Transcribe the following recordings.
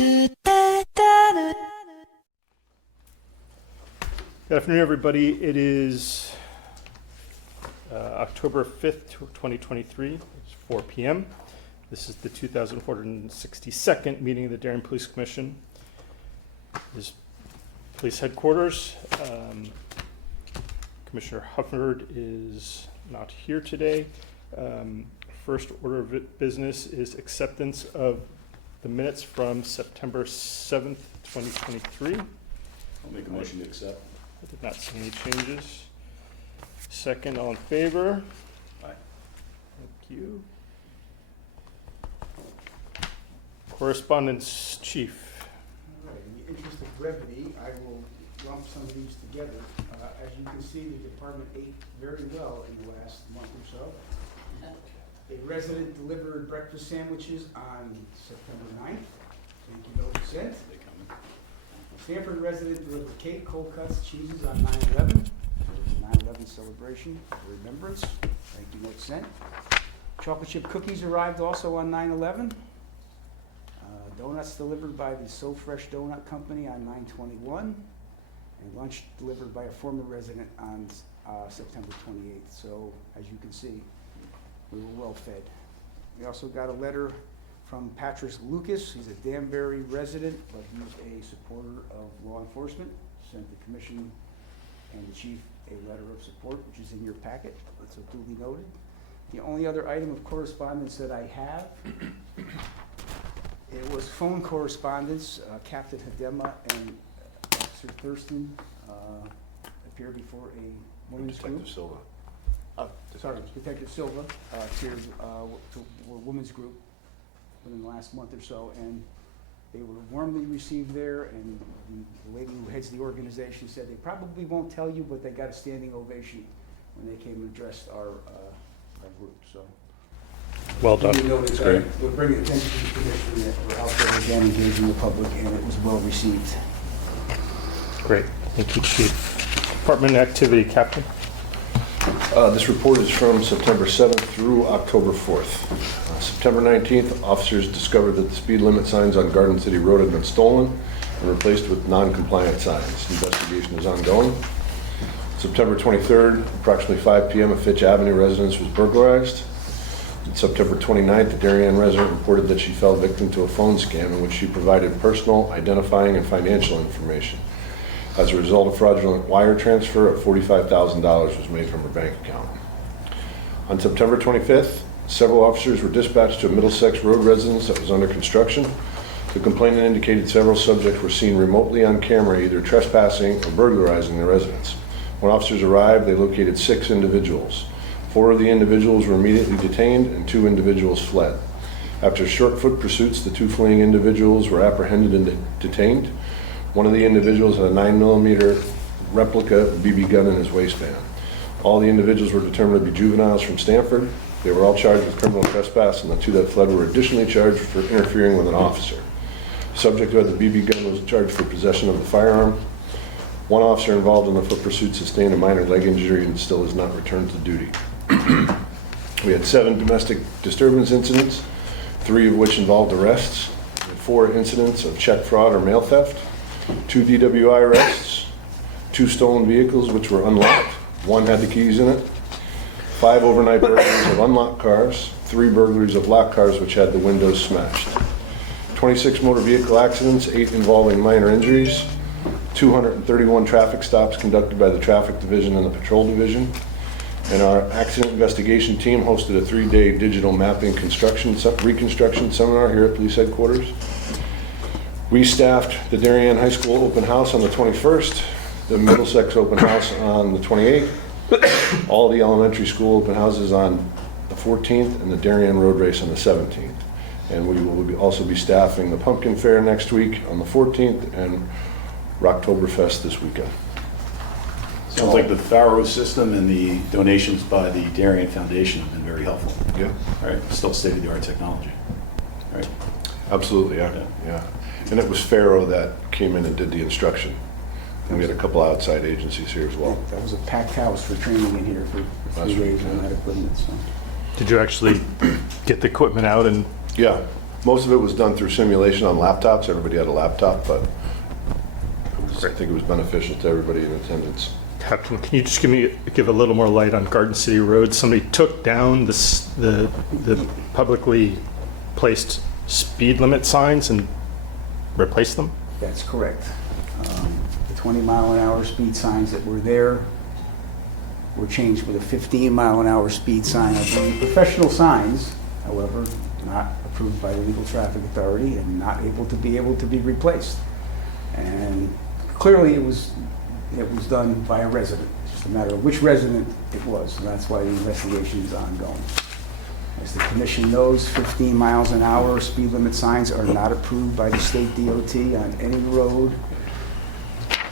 Good afternoon, everybody. It is October 5th, 2023. It's 4 p.m. This is the 2462nd meeting of the Darien Police Commission. This is police headquarters. Commissioner Hufford is not here today. First order of business is acceptance of the minutes from September 7th, 2023. I'll make a motion to accept. I did not see any changes. Second, all in favor? Aye. Thank you. Correspondence, Chief. All right, in the interest of brevity, I will lump some of these together. As you can see, the department ate very well in the last month or so. A resident delivered breakfast sandwiches on September 9th. Thank you, note sent. They coming? A Stanford resident delivered cake, cold cuts, cheeses on 9/11. There was a 9/11 celebration for remembrance. Thank you, note sent. Chocolate chip cookies arrived also on 9/11. Donuts delivered by the So Fresh Donut Company on 9/21. And lunch delivered by a former resident on September 28th. So, as you can see, we were well fed. We also got a letter from Patrick Lucas. He's a Danbury resident, but he's a supporter of law enforcement. Sent the commission and the chief a letter of support, which is in your packet. That's so duly noted. The only other item of correspondence that I have, it was phone correspondence. Captain Hadema and Officer Thurston appeared before a women's group. Detective Silva. Detective Silva, to a women's group within the last month or so, and they were warmly received there, and the lady who heads the organization said they probably won't tell you, but they got a standing ovation when they came and addressed our group, so. Well done. You know, That's great. we're bringing attention to the commission that we're out there again engaging the public, and it was well received. Great. Thank you, Chief. Department activity, Captain. This report is from September 7th through October 4th. September 19th, officers discovered that the speed limit signs on Garden City Road had been stolen and replaced with non-compliant signs. Investigation is ongoing. September 23rd, approximately 5 p.m., a Fitch Avenue residence was burglarized. On September 29th, a Darien resident reported that she fell victim to a phone scam in which she provided personal, identifying, and financial information. As a result, a fraudulent wire transfer of $45,000 was made from her bank account. On September 25th, several officers were dispatched to a Middlesex Road residence that was under construction. The complainant indicated several subjects were seen remotely on camera either trespassing or burglarizing the residence. When officers arrived, they located 6 individuals. 4 of the individuals were immediately detained and 2 individuals fled. After short foot pursuits, the 2 fleeing individuals were apprehended and detained. One of the individuals had a 9mm replica BB gun in his waistband. All the individuals were determined to be juveniles from Stanford. They were all charged with criminal trespass, and the 2 that fled were additionally charged for interfering with an officer. The subject who had the BB gun was charged for possession of the firearm. One officer involved in the foot pursuit sustained a minor leg injury and still has not returned to duty. We had 7 domestic disturbance incidents, 3 of which involved arrests, 4 incidents of check fraud or mail theft, 2 DWI arrests, 2 stolen vehicles which were unlocked, 1 had the keys in it, 5 overnight burglaries of unlocked cars, 3 burglaries of locked cars which had the windows smashed, 26 motor vehicle accidents, 8 involving minor injuries, 231 traffic stops conducted by the Traffic Division and the Patrol Division, and our accident investigation team hosted a 3-day digital mapping reconstruction seminar here at Police Headquarters. We staffed the Darien High School open house on the 21st, the Middlesex open house on the 28th, all the elementary school open houses on the 14th, and the Darien Road Race on the 17th. And we will also be staffing the Pumpkin Fair next week on the 14th and Rocktoberfest this weekend. Sounds like the Faro system and the donations by the Darien Foundation have been very helpful. Yeah, Right, still state-of-the-art technology. Right. absolutely, yeah. And it was Faro that came in and did the instruction. And we had a couple outside agencies here as well. That was a packed house for training in here for 3 days on that equipment, so. Did you actually get the equipment out and Yeah, Most of it was done through simulation on laptops. Everybody had a laptop, but I think it was beneficial to everybody in attendance. Captain, can you just give a little more light on Garden City Road? Somebody took down the publicly placed speed limit signs and replaced them? That's correct. The 20-mile-an-hour speed signs that were there were changed with a 15-mile-an-hour speed sign. I believe professional signs, however, not approved by the Legal Traffic Authority and not able to be replaced. And clearly it was done by a resident. It's just a matter of which resident it was, and that's why the investigation is ongoing. As the commission knows, 15 miles an hour speed limit signs are not approved by the state DOT on any road,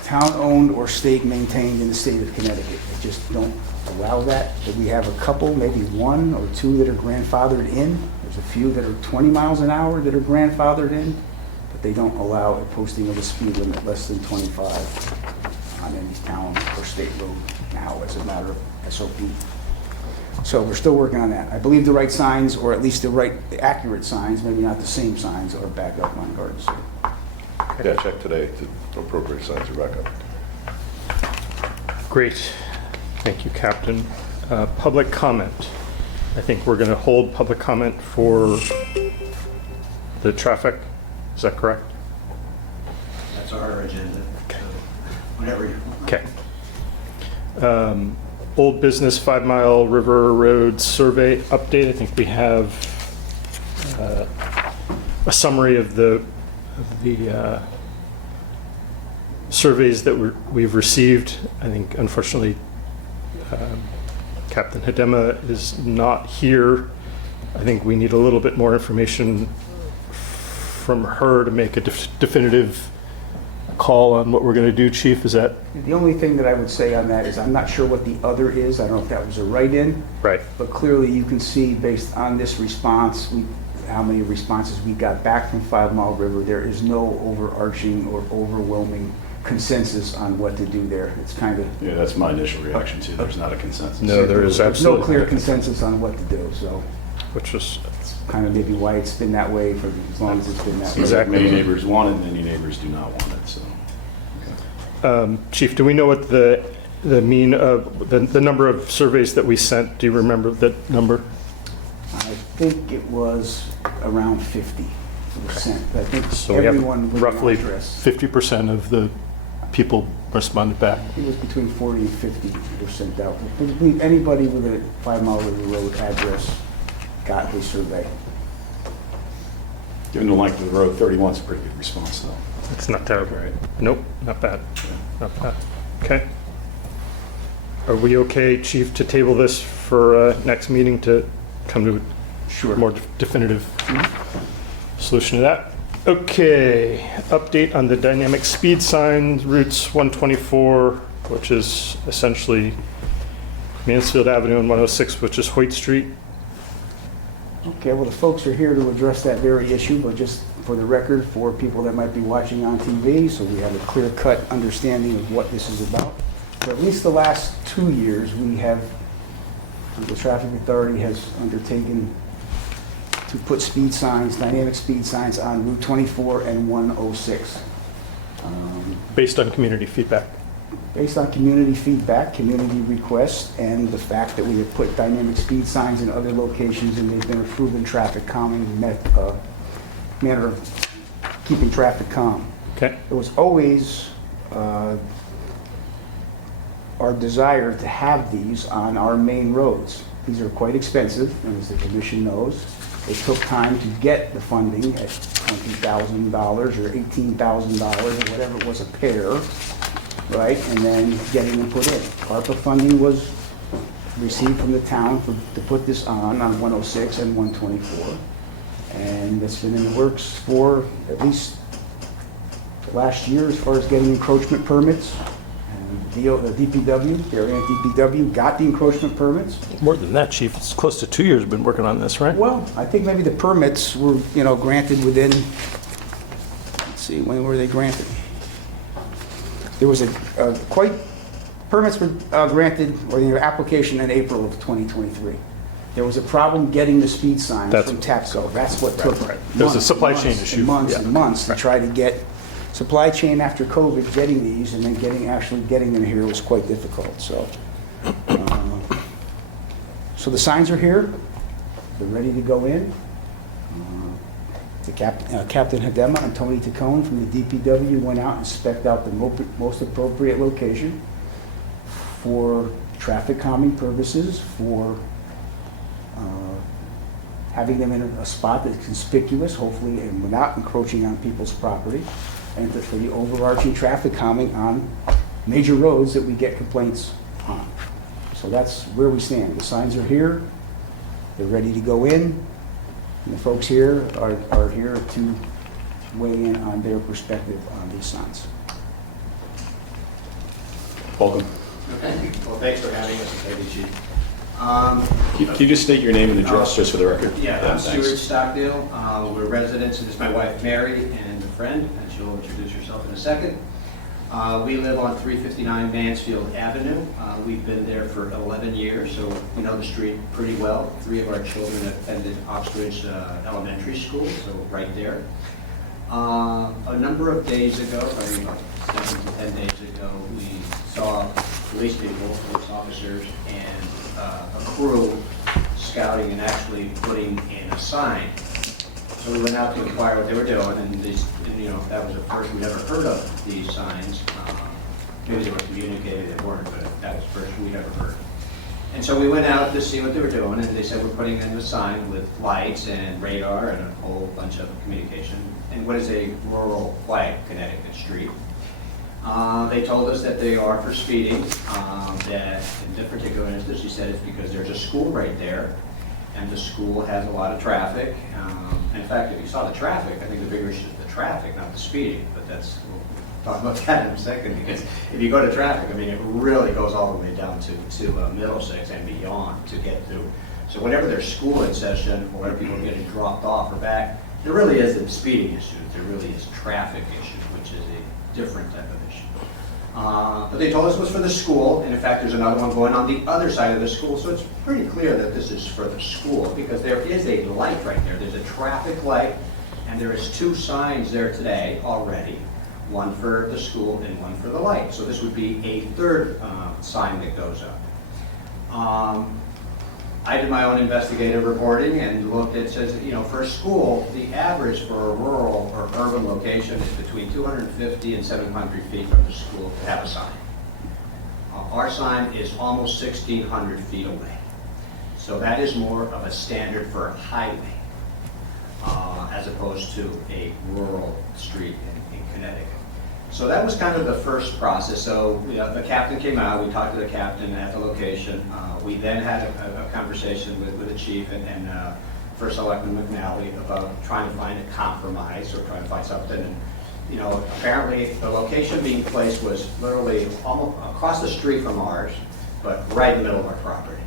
town-owned or state-maintained in the state of Connecticut. They just don't allow that. But we have a couple, maybe one or two that are grandfathered in. There's a few that are 20 miles an hour that are grandfathered in, but they don't allow a posting of a speed limit less than 25 on any town or state road now as a matter of SOP. So we're still working on that. I believe the right signs, or at least the accurate signs, maybe not the same signs, are back up on Garden City. Yeah, check today. The appropriate signs are back up. Great. Thank you, Captain. Public comment. I think we're going to hold public comment for the traffic. Is that correct? That's our agenda. So whenever you want. Okay. Old business 5 Mile River Road survey update. I think we have a summary of the surveys that we've received. I think unfortunately Captain Hedema is not here. I think we need a little bit more information from her to make a definitive call on what we're going to do, Chief. Is that The only thing that I would say on that is I'm not sure what the other is. I don't know if that was a write-in, right? but clearly you can see based on this response, how many responses we got back from 5 Mile River. There is no overarching or overwhelming consensus on what to do there. It's kind of Yeah, that's my initial reaction too. There's not a consensus. No, there is no absolutely clear not. consensus on what to do. So Which is that's kind of maybe why it's been that way for as long as it's been that way. Exactly. Many neighbors want it, many neighbors do not want it, so. Chief, do we know what the mean of the number of surveys that we sent? Do you remember that number? I think it was around 50%. I think So we have everyone was roughly addressed. 50% of the people responded back. It was between 40 and 50% out. I believe anybody with a 5 Mile River Road address got a survey. Given the length of the road, 31 is a pretty good response though. It's not terrible. Right. Nope, not bad. Not bad. Okay. Are we okay, Chief, to table this for next meeting to come to Sure. a more definitive solution to that? Okay, update on the dynamic speed sign, routes 124, which is essentially Mansfield Avenue, and 106, which is Hoyt Street. Okay, well, the folks are here to address that very issue, but just for the record, for people that might be watching on TV, so we have a clear-cut understanding of what this is about. For at least the last 2 years, the Traffic Authority has undertaken to put speed signs, dynamic speed signs on Route 24 and 106. Based on community feedback. Based on community feedback, community requests, and the fact that we have put dynamic speed signs in other locations, and they've been a proven traffic calming manner of keeping traffic calm. Okay. It was always our desire to have these on our main roads. These are quite expensive, and as the commission knows, it took time to get the funding at $20,000 or $18,000 or whatever it was a pair, right? And then getting them put in. ARPA funding was received from the town to put this on 106 and 124. And it's been in the works for at least last year as far as getting encroachment permits. And the DPW, Darien DPW got the encroachment permits. More than that, Chief. It's close to 2 years we've been working on this, right? Well, I think maybe the permits were, granted within, let's see, when were they granted? There was permits were granted, or the application in April of 2023. There was a problem getting the speed signs That's- from TAPCO. That's what took Right. There was a months supply and chain months issue. and months Yeah. and months to Right. try to get, supply chain after COVID, getting these, and then actually getting them here was quite difficult, so. So the signs are here, they're ready to go in. Captain Hadema and Tony Tacone from the DPW went out and spec'd out the most appropriate location for traffic calming purposes, for having them in a spot that's conspicuous, hopefully, and without encroaching on people's property, and for the overarching traffic calming on major roads that we get complaints on. So that's where we stand. The signs are here, they're ready to go in, and the folks here are here to weigh in on their perspective on these signs. Welcome. Okay, well, thanks for having us, thank you, Chief. Can you just state your name and address just for the record? Yeah, I'm thanks. Stuart Stockdale. We're residents, and this is my wife Mary and a friend, and she'll introduce herself in a second. We live on 359 Mansfield Avenue. We've been there for 11 years, so we know the street pretty well. 3 of our children attended Oxbridge Elementary School, so right there. A number of days ago, probably about 7 to 10 days ago, we saw police people, police officers, and a crew scouting and actually putting in a sign. So we went out to inquire what they were doing, and these, that was the first we'd ever heard of these signs. Maybe they were communicated, they weren't, but that was the first we'd ever heard. And so we went out to see what they were doing, and they said we're putting in a sign with lights and radar and a whole bunch of communication. And what is a rural quiet Connecticut street? They told us that they are for speeding, that in this particular instance, she said it's because there's a school right there, and the school has a lot of traffic. In fact, if you saw the traffic, I think the bigger issue is the traffic, not the speeding, but we'll talk about that in a second, because if you go to traffic, I mean, it really goes all the way down to Middlesex and beyond to get through. So whenever there's school in session, or whenever people are getting dropped off or back, there really isn't a speeding issue, there really is traffic issue, which is a different type of issue. But they told us it was for the school, and in fact, there's another one going on the other side of the school, so it's pretty clear that this is for the school, because there is a light right there. There's a traffic light, and there is 2 signs there today already, one for the school and one for the light. So this would be a 3rd sign that goes up. I did my own investigative reporting and looked at, says, for a school, the average for a rural or urban location is between 250 and 700 feet from the school to have a sign. Our sign is almost 1,600 feet away. So that is more of a standard for a highway, as opposed to a rural street in Connecticut. So that was kind of the first process. So the captain came out, we talked to the captain at the location. We then had a conversation with the chief and First Selectman McNally about trying to find a compromise or trying to find something. And, apparently the location being placed was literally almost across the street from ours, but right in the middle of our property.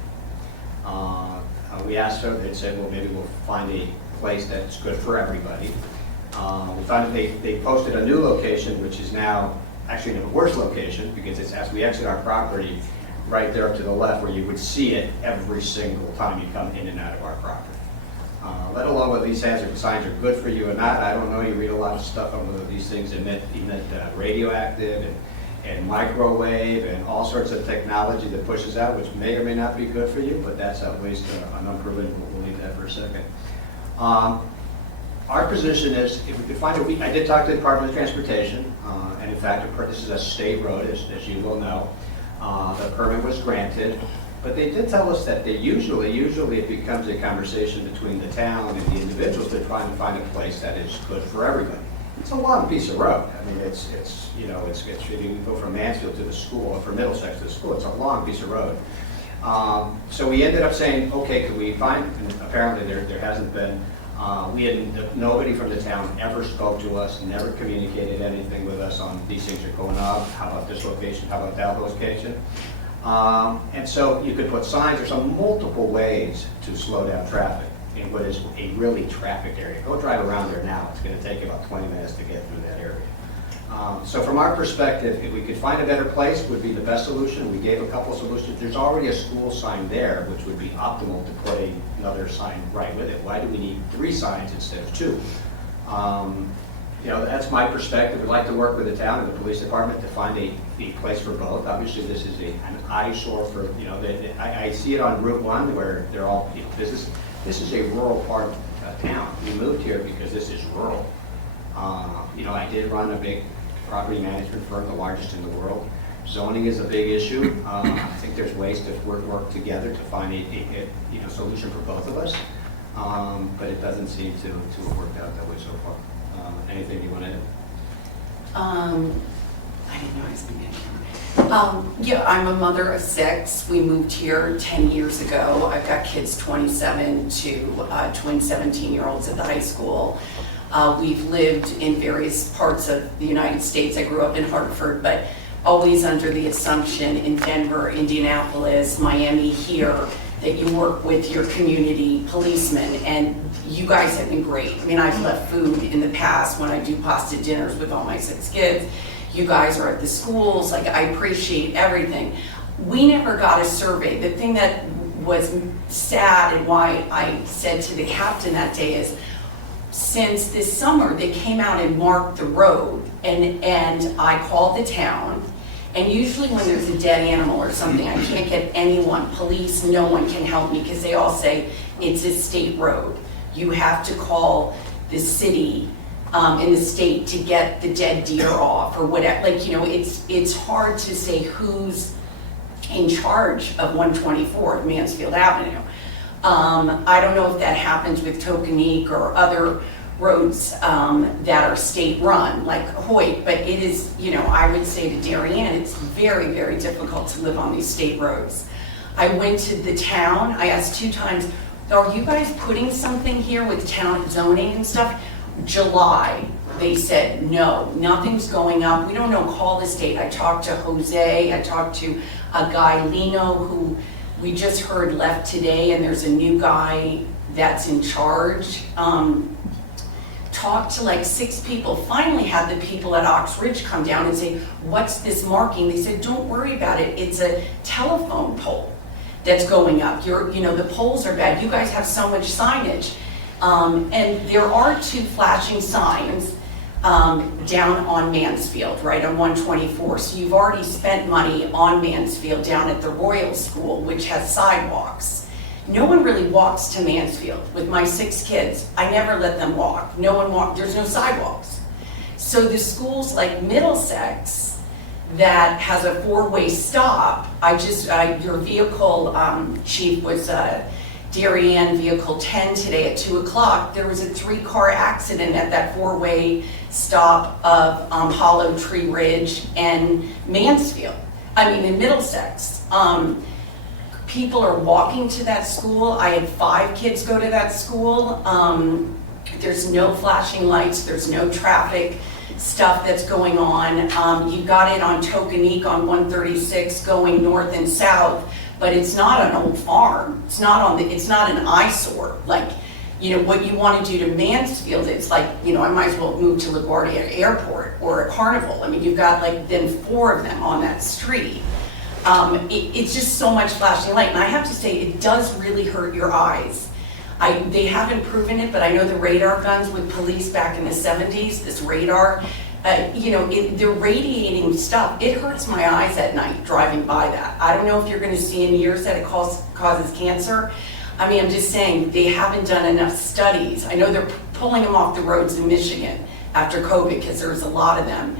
We asked her, they said, well, maybe we'll find a place that's good for everybody. We found that they posted a new location, which is now actually in a worse location, because it's as we exit our property, right there to the left, where you would see it every single time you come in and out of our property. Let alone whether these hazard signs are good for you or not, I don't know. You read a lot of stuff on whether these things emit radioactive and microwave and all sorts of technology that pushes out, which may or may not be good for you, but that's at least an unproven. We'll leave that for a second. Our position is, if we could find I did talk to the Department of Transportation, and in fact, this is a state road, as you will know. The permit was granted, but they did tell us that they usually it becomes a conversation between the town and the individuals. They're trying to find a place that is good for everybody. It's a long piece of road. I mean, it's if you go from Mansfield to the school, or from Middlesex to the school, it's a long piece of road. So we ended up saying, okay, could we find, and apparently there hasn't been, nobody from the town ever spoke to us, never communicated anything with us on these things are going up, how about this location, how about that location. And so you could put signs. There's multiple ways to slow down traffic in what is a really trafficked area. Go drive around there now. It's going to take you about 20 minutes to get through that area. So from our perspective, if we could find a better place, would be the best solution. We gave a couple of solutions. There's already a school sign there, which would be optimal to put another sign right with it. Why do we need 3 signs instead of 2? You know, that's my perspective. We'd like to work with the town and the police department to find a place for both. Obviously, this is an eyesore for, you know, I see it on Route 1 where they're all, you know, business. This is a rural part of town. We moved here because this is rural. You know, I did run a big property management firm, the largest in the world. Zoning is a big issue. I think there's ways to work together to find a you know, solution for both of us. But it doesn't seem to have worked out that way so far. Anything you want to add? I didn't know I was being yeah, I'm a mother of 6. We moved here 10 years ago. I've got kids 27 to twin 17-year-olds at the high school. We've lived in various parts of the United States. I grew up in Hartford, but always under the assumption in Denver, Indianapolis, Miami here, that you work with your community policemen, and you guys have been great. I mean, I've left food in the past when I do pasta dinners with all my 6 kids. You guys are at the schools, like, I appreciate everything. We never got a survey. The thing that was sad and why I said to the captain that day is, since this summer, they came out and marked the road, and I called the town, and usually when there's a dead animal or something, I can't get anyone, police, no one can help me, because they all say it's a state road. You have to call the city in the state to get the dead deer off or whatever. Like, you know, it's hard to say who's in charge of 124 Mansfield Avenue. I don't know if that happens with Tokenique or other roads that are state-run, like Hoyt, but it is, you know, I would say to Darien, it's very, very difficult to live on these state roads. I went to the town, I asked 2 times, are you guys putting something here with town zoning and stuff? July, they said, no, nothing's going up. We don't know, call the state. I talked to Jose, I talked to a guy, Lino, who we just heard left today, and there's a new guy that's in charge. Talked to like 6 people, finally had the people at Ox Ridge come down and say, what's this marking? They said, don't worry about it. It's a telephone pole that's going up. You know, the poles are bad. You guys have so much signage. And there are 2 flashing signs down on Mansfield, right, on 124. So you've already spent money on Mansfield down at the Royal School, which has sidewalks. No one really walks to Mansfield. With my 6 kids, I never let them walk. No one walks, there's no sidewalks. So the schools like Middlesex that has a 4-way stop, your vehicle chief was Darien Vehicle 10 today at 2 o'clock. There was a 3-car accident at that 4-way stop of Hollow Tree Ridge and Mansfield. In Middlesex. People are walking to that school. I had 5 kids go to that school. There's no flashing lights. There's no traffic stuff that's going on. You got it on Tokenique on 136 going north and south, but it's not an old farm. It's not an eyesore. Like, you know, what you want to do to Mansfield, it's like, you know, I might as well move to LaGuardia Airport or Carnival. I mean, you've got like then 4 of them on that street. It's just so much flashing light, and I have to say, it does really hurt your eyes. They haven't proven it, but I know the radar guns with police back in the 70s, this radar, you know, they're radiating stuff. It hurts my eyes at night driving by that. I don't know if you're going to see in years that it causes cancer. I mean, I'm just saying, they haven't done enough studies. I know they're pulling them off the roads in Michigan after COVID because there's a lot of them.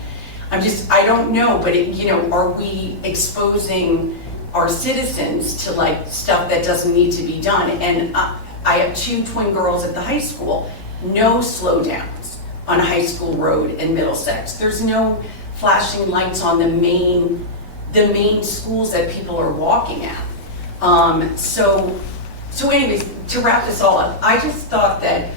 I don't know, but you know, are we exposing our citizens to like stuff that doesn't need to be done? And I have 2 twin girls at the high school. No slowdowns on High School Road in Middlesex. There's no flashing lights on the main schools that people are walking at. So anyways, to wrap this all up, I just thought that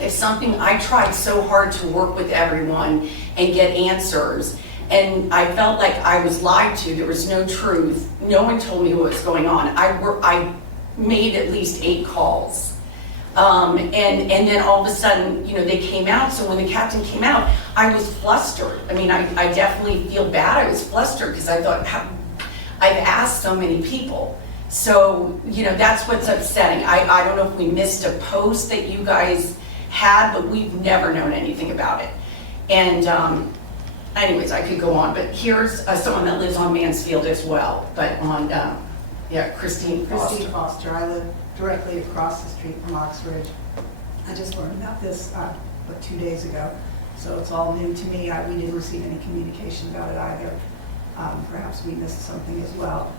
if something, I tried so hard to work with everyone and get answers, and I felt like I was lied to. There was no truth. No one told me what was going on. I made at least 8 calls And then all of a sudden, you know, they came out, so when the captain came out, I was flustered. I mean, I definitely feel bad, I was flustered, because I thought, I've asked so many people. So, you know, that's what's upsetting. I don't know if we missed a post that you guys had, but we've never known anything about it. And anyways, I could go on, but here's someone that lives on Mansfield as well, but on, yeah, Christine Foster. Christine Foster. I live directly across the street from Oxbridge. I just learned about this, 2 days ago, so it's all new to me. We didn't receive any communication about it either. Perhaps we missed something as well.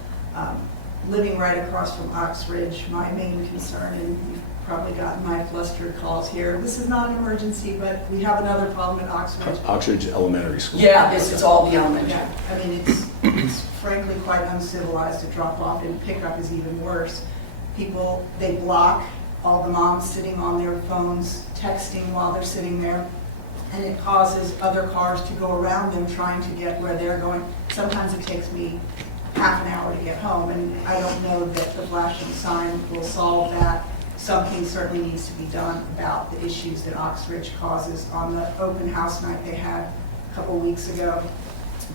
Living right across from Oxbridge, my main concern, and you've probably gotten my flustered calls here, this is not an emergency, but we have another problem at Oxbridge. Oxbridge Elementary School. Yeah, this is all the elementary. Yeah, I mean, it's frankly quite uncivilized to drop off, and pickup is even worse. People, they block all the moms sitting on their phones, texting while they're sitting there, and it causes other cars to go around them trying to get where they're going. Sometimes it takes me half an hour to get home, and I don't know that the flashing sign will solve that. Something certainly needs to be done about the issues that Oxbridge causes. On the open house night they had a couple weeks ago,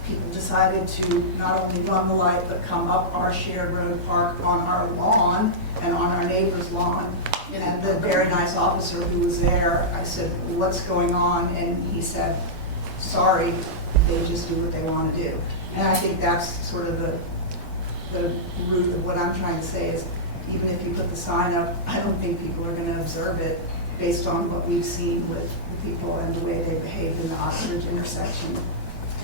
people decided to not only run the light, but come up our shared road, park on our lawn and on our neighbor's lawn. And the very nice officer who was there, I said, what's going on? And he said, sorry, they just do what they want to do. And I think that's sort of the root of what I'm trying to say is, even if you put the sign up, I don't think people are going to observe it based on what we've seen with the people and the way they behave in the Oxbridge intersection.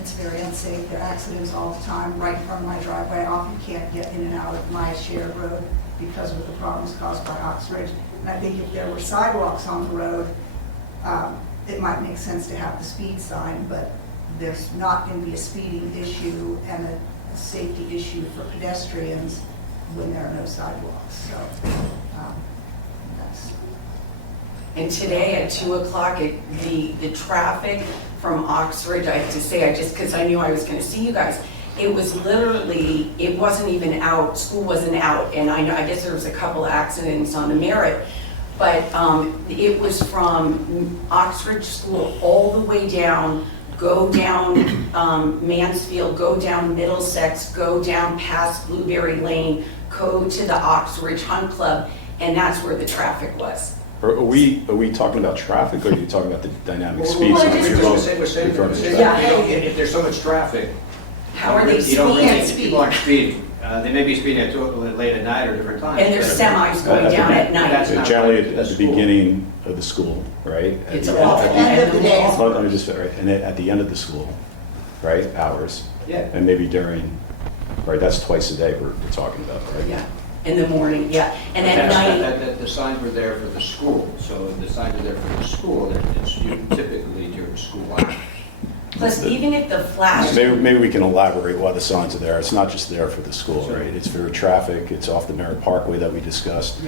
It's very unsafe. There are accidents all the time right in front of my driveway. I often can't get in and out of my shared road because of the problems caused by Oxbridge. And I think if there were sidewalks on the road, it might make sense to have the speed sign, but there's not going to be a speeding issue and a safety issue for pedestrians when there are no sidewalks. So that's. And today at 2 o'clock, the traffic from Oxbridge, I have to say, because I knew I was going to see you guys, it was literally, it wasn't even out, school wasn't out, and I guess there was a couple accidents on the Merritt, but it was from Oxbridge School all the way down, go down Mansfield, go down Middlesex, go down past Blueberry Lane, go to the Oxbridge Hunt Club, and that's where the traffic was. Are we talking about traffic, or are you talking about the dynamic speed? well, signs? we're just- We're saying, Yeah. if there's so much traffic, How are they you don't really, speeding? people aren't speeding. They may be speeding at late at night or different times. And there's semis going down at night. That's not Generally right. at the School. beginning of the school, right? At It's the awful. End of the day. Let me just, right, and then at the end of the school, right, hours, Yeah. and maybe during, right, that's twice a day we're talking about, right? Yeah, in the morning, yeah. And at That's- night, the signs were there for the school, so if the signs are there for the school, then it's typically during school hours. plus even if the flash, Maybe we can elaborate why the signs are there. It's not just there for the school, Sure. right? It's for traffic, it's off the Merritt Parkway that we discussed.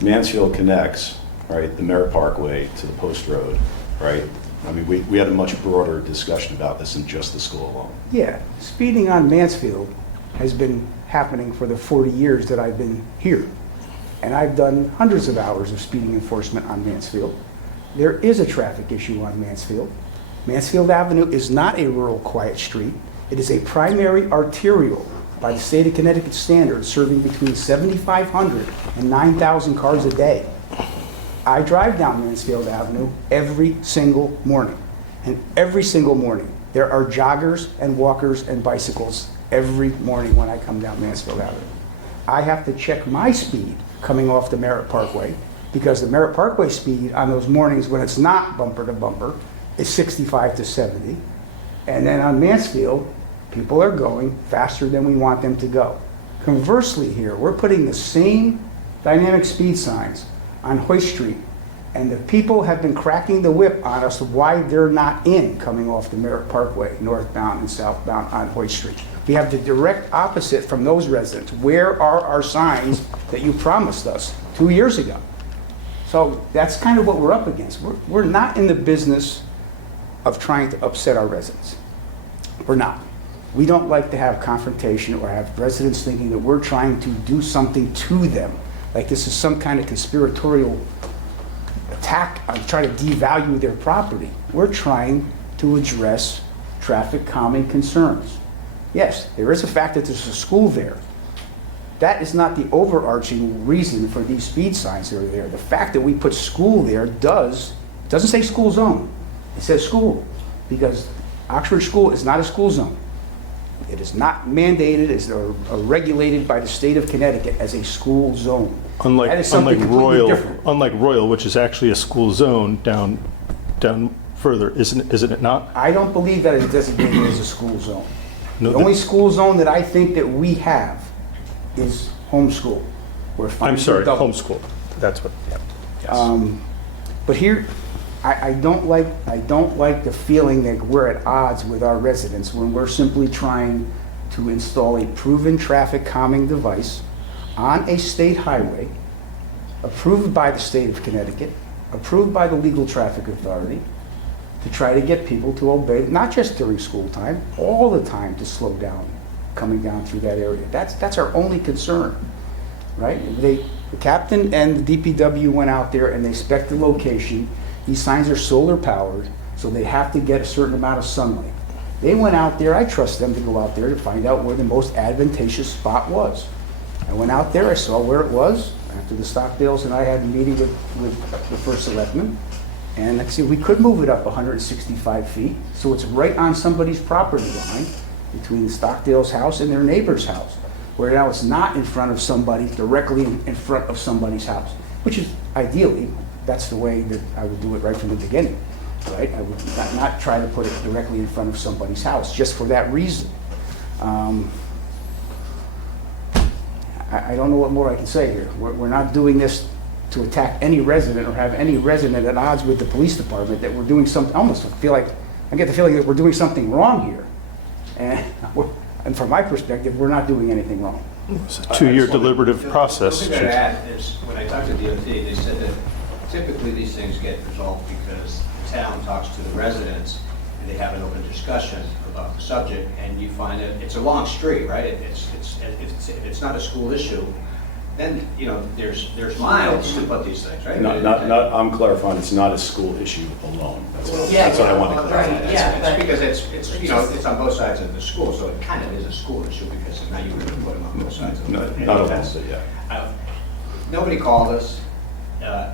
Mansfield connects, right, the Merritt Parkway to the Post Road, right? I mean, we had a much broader discussion about this than just the school alone. Yeah, speeding on Mansfield has been happening for the 40 years that I've been here. And I've done hundreds of hours of speeding enforcement on Mansfield. There is a traffic issue on Mansfield. Mansfield Avenue is not a rural quiet street. It is a primary arterial by the state of Connecticut standards, serving between 7,500 and 9,000 cars a day. I drive down Mansfield Avenue every single morning. And every single morning, there are joggers and walkers and bicycles every morning when I come down Mansfield Avenue. I have to check my speed coming off the Merritt Parkway, because the Merritt Parkway speed on those mornings when it's not bumper to bumper is 65 to 70. And then on Mansfield, people are going faster than we want them to go. Conversely here, we're putting the same dynamic speed signs on Hoyt Street, and the people have been cracking the whip on us of why they're not in coming off the Merritt Parkway, northbound and southbound on Hoyt Street. We have the direct opposite from those residents. Where are our signs that you promised us 2 years ago? So that's kind of what we're up against. We're not in the business of trying to upset our residents. We're not. We don't like to have confrontation or have residents thinking that we're trying to do something to them, like this is some kind of conspiratorial attack, try to devalue their property. We're trying to address traffic calming concerns. Yes, there is a fact that there's a school there. That is not the overarching reason for these speed signs that are there. The fact that we put school there doesn't say school zone. It says school, because Oxford School is not a school zone. It is not mandated or regulated by the state of Connecticut as a school zone. That is something completely different. Unlike Royal, which is actually a school zone down further, isn't it not? I don't believe that it's designated as a school zone. No, The only school zone that I think that we have is homeschool. Where I'm funds are sorry, doubled. homeschool. That's what, yeah. Yes. But here, I don't like the feeling that we're at odds with our residents when we're simply trying to install a proven traffic calming device on a state highway, approved by the state of Connecticut, approved by the Legal Traffic Authority, to try to get people to obey, not just during school time, all the time, to slow down coming down through that area. That's our only concern, right? The captain and the DPW went out there and they spec'd the location. These signs are solar powered, so they have to get a certain amount of sunlight. They went out there, I trust them to go out there to find out where the most advantageous spot was. I went out there, I saw where it was, after the Stockdales and I had a meeting with the first selectman, and like I said, we could move it up 165 feet, so it's right on somebody's property line, between the Stockdale's house and their neighbor's house, where now it's not in front of somebody, directly in front of somebody's house, which is ideally, that's the way that I would do it right from the beginning, right? I would not try to put it directly in front of somebody's house, just for that reason. I don't know what more I can say here. We're not doing this to attack any resident or have any resident at odds with the police department, that we're doing something, almost feel like, I get the feeling that we're doing something wrong here. And from my perspective, we're not doing anything wrong. It's a 2-year deliberative process. The thing I'd add is, when I talked to DOT, they said that typically these things get resolved because the town talks to the residents and they have an open discussion about the subject, and you find that it's a long street, right? If it's not a school issue, then, you know, there's miles to put these things, right? I'm clarifying, it's not a school issue alone. That's what I want to clarify. Right, yeah. It's because it's, you know, it's on both sides of the school, so it kind of is a school issue because now you really put them on both sides of No, it. not alone, but yeah. Nobody called us.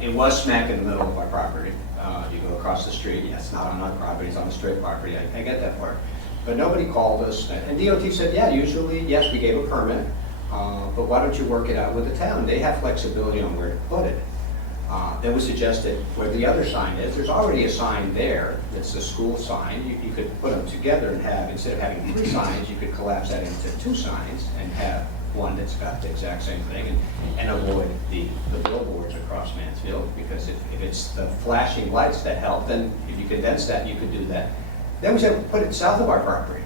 It was smack in the middle of our property. You go across the street, yeah, it's not on our property, it's on the straight property, I get that part. But nobody called us, and DOT said, yeah, usually, yes, we gave a permit, but why don't you work it out with the town? They have flexibility on where to put it. Then we suggested where the other sign is, there's already a sign there, that's a school sign. You could put them together and have, instead of having 3 signs, you could collapse that into 2 signs and have one that's got the exact same thing, and avoid the billboards across Mansfield, because if it's the flashing lights that help, then if you condense that, you could do that. Then we said, put it south of our property,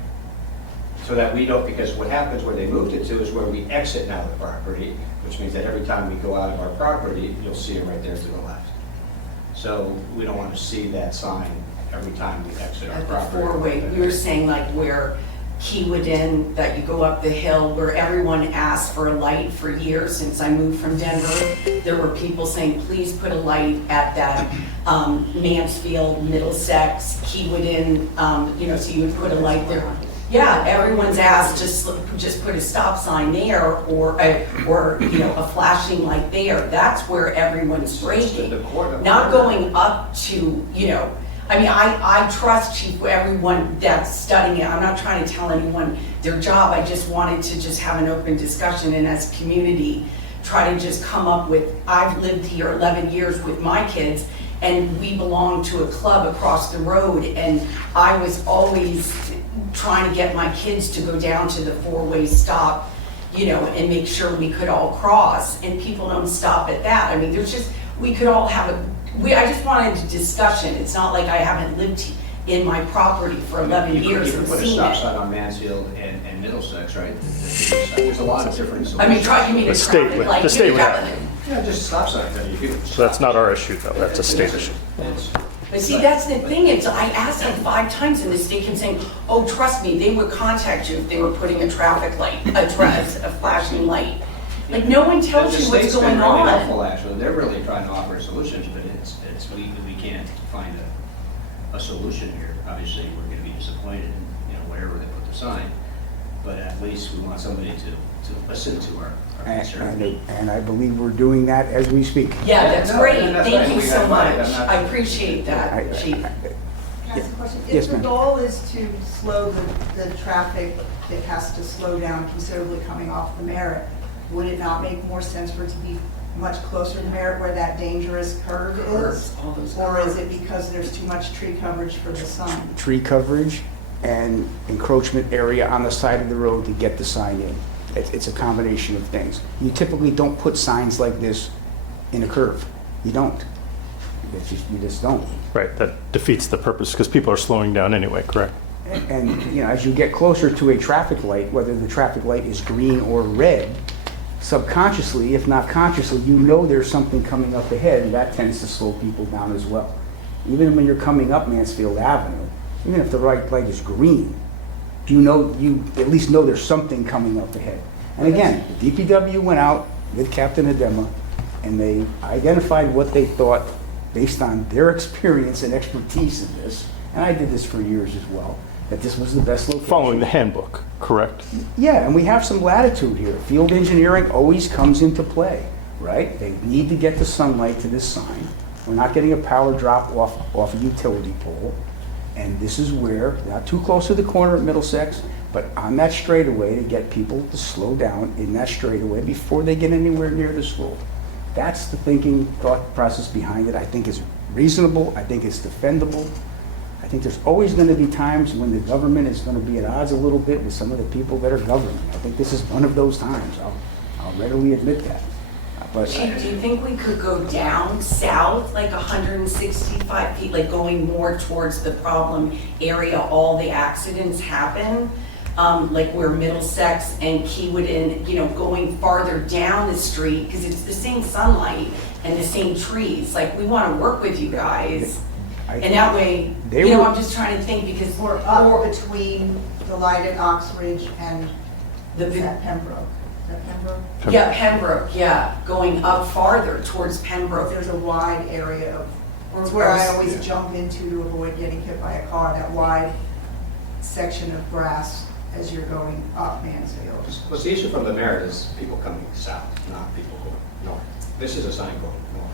so that we don't, because what happens where they moved it to is where we exit now the property, which means that every time we go out of our property, you'll see it right there to the left. So we don't want to see that sign every time we exit our At the property. 4-way, we were saying like where Keywood Inn, that you go up the hill, where everyone asked for a light for years since I moved from Denver. There were people saying, please put a light at that Mansfield, Middlesex, Keywood Inn, you know, so you would put a light there. Yeah, everyone's asked, just put a stop sign there, or you know, a flashing light there. That's where everyone's breaking. Not going up to, you know, I mean, I trust Chief, everyone that's studying it. I'm not trying to tell anyone their job. I just wanted to just have an open discussion, and as a community, try to just come up with, I've lived here 11 years with my kids, and we belong to a club across the road, and I was always trying to get my kids to go down to the 4-way stop, you know, and make sure we could all cross, and people don't stop at that. I mean, there's just, we could all have I just wanted a discussion. It's not like I haven't lived in my property for 11 years You and could put a seen stop it. sign on Mansfield and Middlesex, right? There's a lot of different solutions. I mean, you mean a The state traffic would- light? the state You would have have a- Yeah, just stop signs. I mean, if you- So that's not our issue, though. That's a state issue. But see, that's the thing, is I asked them 5 times and the state kept saying, oh, trust me, they would contact you if they were putting a traffic light, a flashing light. Like, no one tells The you what's state's been going really on. helpful, actually. They're really trying to offer solutions, but we can't find a solution here. Obviously, we're gonna be disappointed in, wherever they put the sign, but at least we want somebody to listen to our concern. And I believe we're doing that as we speak. Yeah, that's no, great. and that's Thank fine. you We so have money. much. I'm not- I appreciate that, Chief. Can I ask a question? Yes, If the ma'am. goal is to slow the traffic that has to slow down considerably coming off the Merritt, would it not make more sense for it to be much closer to Merritt where that dangerous curve is? Curves, all those Or is curves. it because there's too much tree coverage for the sun? Tree coverage and encroachment area on the side of the road to get the sign in. It's a combination of things. You typically don't put signs like this in a curve. You don't. You just don't. Right, that defeats the purpose, because people are slowing down anyway, correct? And, as you get closer to a traffic light, whether the traffic light is green or red, subconsciously, if not consciously, you know there's something coming up ahead, and that tends to slow people down as well. Even when you're coming up Mansfield Avenue, even if the right light is green, you at least know there's something coming up ahead. And again, the DPW went out with Captain Adema, and they identified what they thought based on their experience and expertise in this, and I did this for years as well, that this was the best location. Following the handbook, correct? Yeah, and we have some latitude here. Field engineering always comes into play, right? They need to get the sunlight to this sign. We're not getting a power drop off a utility pole. And this is where, not too close to the corner of Middlesex, but on that straightaway to get people to slow down in that straightaway before they get anywhere near the school. That's the thinking, thought process behind it. I think it's reasonable. I think it's defendable. I think there's always going to be times when the government is going to be at odds a little bit with some of the people that are governing. I think this is one of those times. I'll readily admit that. But Chief, do you think we could go down south, like 165 feet, like going more towards the problem area, all the accidents happen? Like where Middlesex and Keywood and, going farther down the street, because it's the same sunlight and the same trees. Like, we want to work with you guys. And that way, I'm just trying to think, because Or up between the light at Ox Ridge and, is that Pembroke? Is that Pembroke? yeah, Pembroke, yeah, going up farther towards Pembroke. There's a wide area of, it's where I always jump into to avoid getting hit by a car, that wide section of grass as you're going up Mansfield. Well, the issue from the Merritt is people coming south, not people going north. This is a sign going north.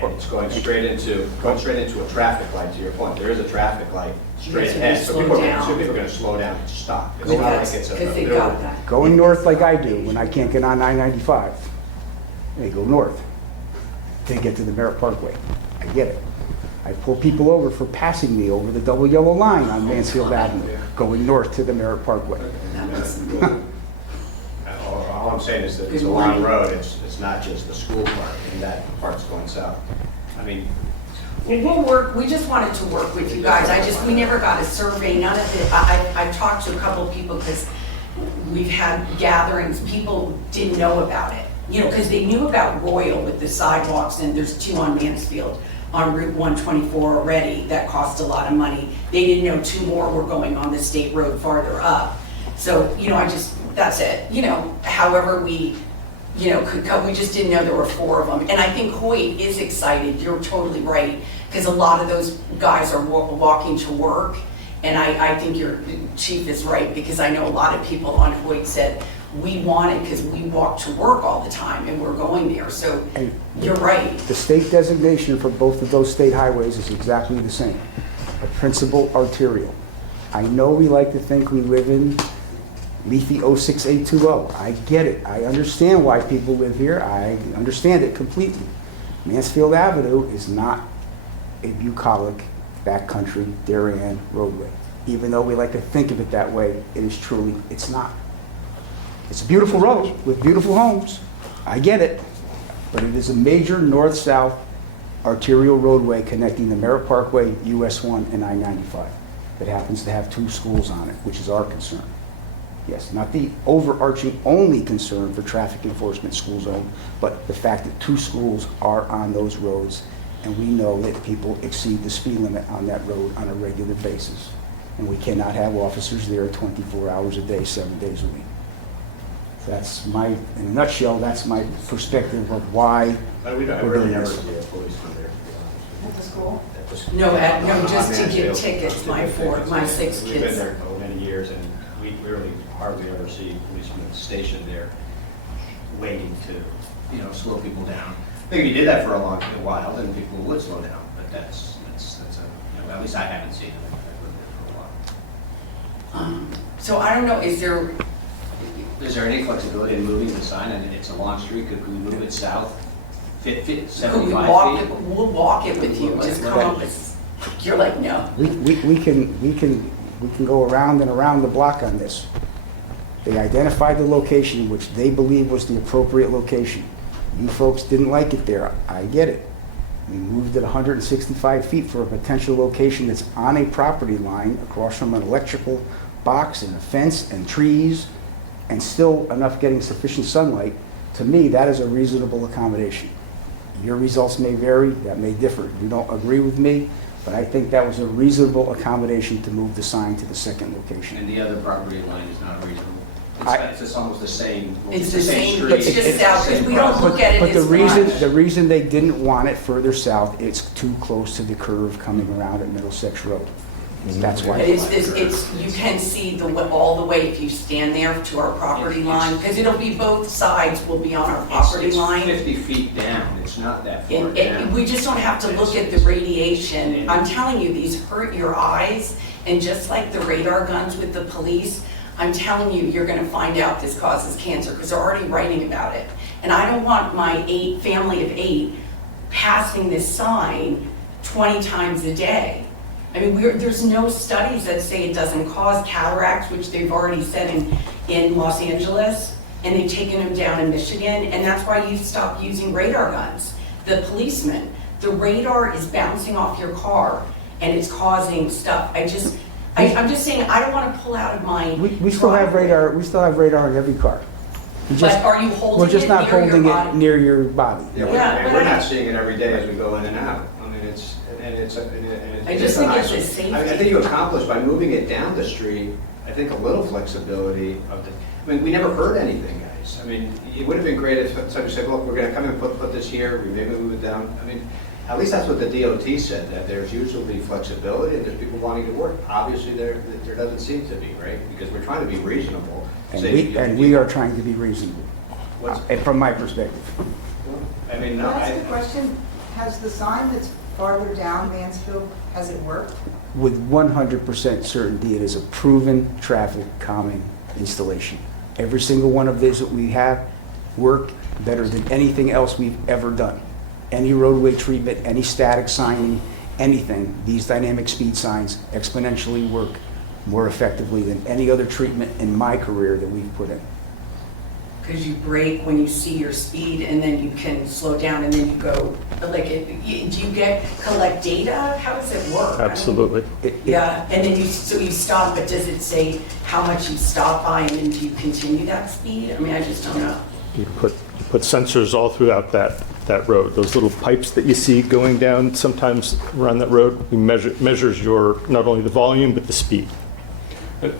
And it's going straight into a traffic light, to your point. There is a traffic light straight Yes, ahead. you So slow people down. are going to slow down and stop. It's not like it's a Because they middle. got that. going north like I do when I can't get on I-95, they go north to get to the Merritt Parkway. I get it. I pull people over for passing me over the double yellow line on Mansfield Avenue, going north to the Merritt Parkway. That was- All I'm saying is that it's a Good long morning. road. It's not just the school part, and that part's going south. I mean, We'll work, we just wanted to work with you guys. We never got a survey, none of it. I've talked to a couple of people because we've had gatherings, people didn't know about it. Because they knew about Royal with the sidewalks, and there's 2 on Mansfield on Route 124 already that cost a lot of money. They didn't know 2 more were going on the state road farther up. So, that's it. However we, could go, we just didn't know there were 4 of them. And I think Hoyt is excited, you're totally right, because a lot of those guys are walking to work. And I think your chief is right, because I know a lot of people on Hoyt said, we want it because we walk to work all the time and we're going there. So you're right. The state designation for both of those state highways is exactly the same, a principal arterial. I know we like to think we live in leafy 06820. I get it. I understand why people live here. I understand it completely. Mansfield Avenue is not a bucolic, backcountry, Darien roadway. Even though we like to think of it that way, it's not. It's a beautiful road with beautiful homes. I get it. But it is a major north-south arterial roadway connecting the Merritt Parkway, US 1, and I-95 that happens to have 2 schools on it, which is our concern. Yes, not the overarching only concern for traffic enforcement school zone, but the fact that 2 schools are on those roads, and we know that people exceed the speed limit on that road on a regular basis. And we cannot have officers there 24 hours a day, 7 days a week. That's my, in a nutshell, that's my perspective of why. I We're rarely doing ever this. see a policeman there, to be honest. At the school? At the school. No, just to give Mansfield. tickets, my six We've been kids. there for many years, and we really hardly ever see policemen stationed there waiting to, slow people down. Maybe you did that for a while, then people would slow down, but that's at least I haven't seen it. I've lived there for a while. So I don't know, is there, Is there any flexibility in moving the sign? I mean, it's a long street, could we move it south, 75 could we feet? walk it, we'll walk it with you, just come up with, you're like, no. We can go around and around the block on this. They identified the location which they believe was the appropriate location. You folks didn't like it there, I get it. We moved it 165 feet for a potential location that's on a property line across from an electrical box and a fence and trees, and still enough getting sufficient sunlight. To me, that is a reasonable accommodation. Your results may vary, that may differ. You don't agree with me, but I think that was a reasonable accommodation to move the sign to the second location. And the other property line is not reasonable. I- It's just almost the same. It's the same, street, it's just south, because we don't look at it But the as reason, much. the reason they didn't want it further south, it's too close to the curve coming around at Middlesex Road. That's why. It's, you can see all the way if you stand there to our property line, because it'll be both sides will be on our property It's line. 50 feet down, it's not that far And down. we just don't have to look at the radiation. I'm telling you, these hurt your eyes, and just like the radar guns with the police, I'm telling you, you're gonna find out this causes cancer, because they're already writing about it. And I don't want my family of 8 passing this sign 20 times a day. I mean, there's no studies that say it doesn't cause cataracts, which they've already said in Los Angeles, and they've taken them down in Michigan, and that's why you stop using radar guns. The policemen, the radar is bouncing off your car, and it's causing stuff. I'm just saying, I don't want to pull out of my. We still have radar, in every car. We just- But are you holding We're just it not near your holding it body? near your body. Yeah, Yeah, we're but not I- seeing it every day as we go in and out. I mean, I just think it's a I safety. think you accomplish by moving it down the street, I think a little flexibility I mean, we never heard anything, guys. I mean, it would have been great if somebody said, look, we're gonna come and put this here, we maybe move it down. I mean, at least that's what the DOT said, that there's usually flexibility and there's people wanting to work. Obviously, there doesn't seem to be, right? Because we're trying to be reasonable. And we are trying to be reasonable, What's- and from my perspective. I mean, Can no, I ask I, a question? Has the sign that's farther down Mansfield, has it worked? With 100% certainty, it is a proven traffic calming installation. Every single one of these that we have work better than anything else we've ever done. Any roadway treatment, any static signing, anything, these dynamic speed signs exponentially work more effectively than any other treatment in my career that we've put in. Because you brake when you see your speed, and then you can slow down, and then you go, do you collect data? How does it work? I don't- Absolutely. Yeah, and then so you stop, but does it say how much you stop by, and then do you continue that speed? I mean, I just don't know. You put sensors all throughout that road. Those little pipes that you see going down sometimes around that road, measures your, not only the volume, but the speed.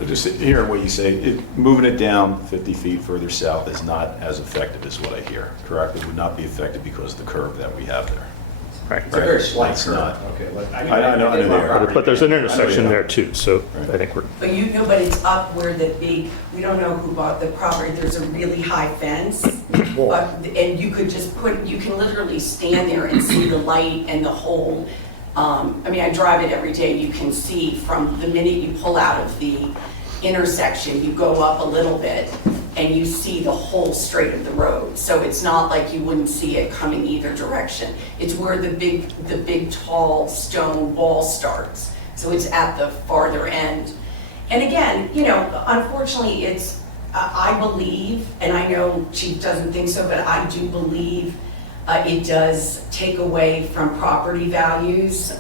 Just hearing what you say, moving it down 50 feet further south is not as effective as what I hear, correct? It would not be effective because of the curve that we have there. Right. it's a very slight It's curve. not. Okay, look, I I know think they our are. property- But there's an I know intersection you there know. too, so Right. I think we're, But but it's up where we don't know who bought the property, there's a really high fence. Wall. And you could you can literally stand there and see the light and the whole, I mean, I drive it every day, you can see from the minute you pull out of the intersection, you go up a little bit, and you see the whole straight of the road. So it's not like you wouldn't see it coming either direction. It's where the big tall stone wall starts. So it's at the farther end. And again, unfortunately, I believe, and I know Chief doesn't think so, but I do believe it does take away from property values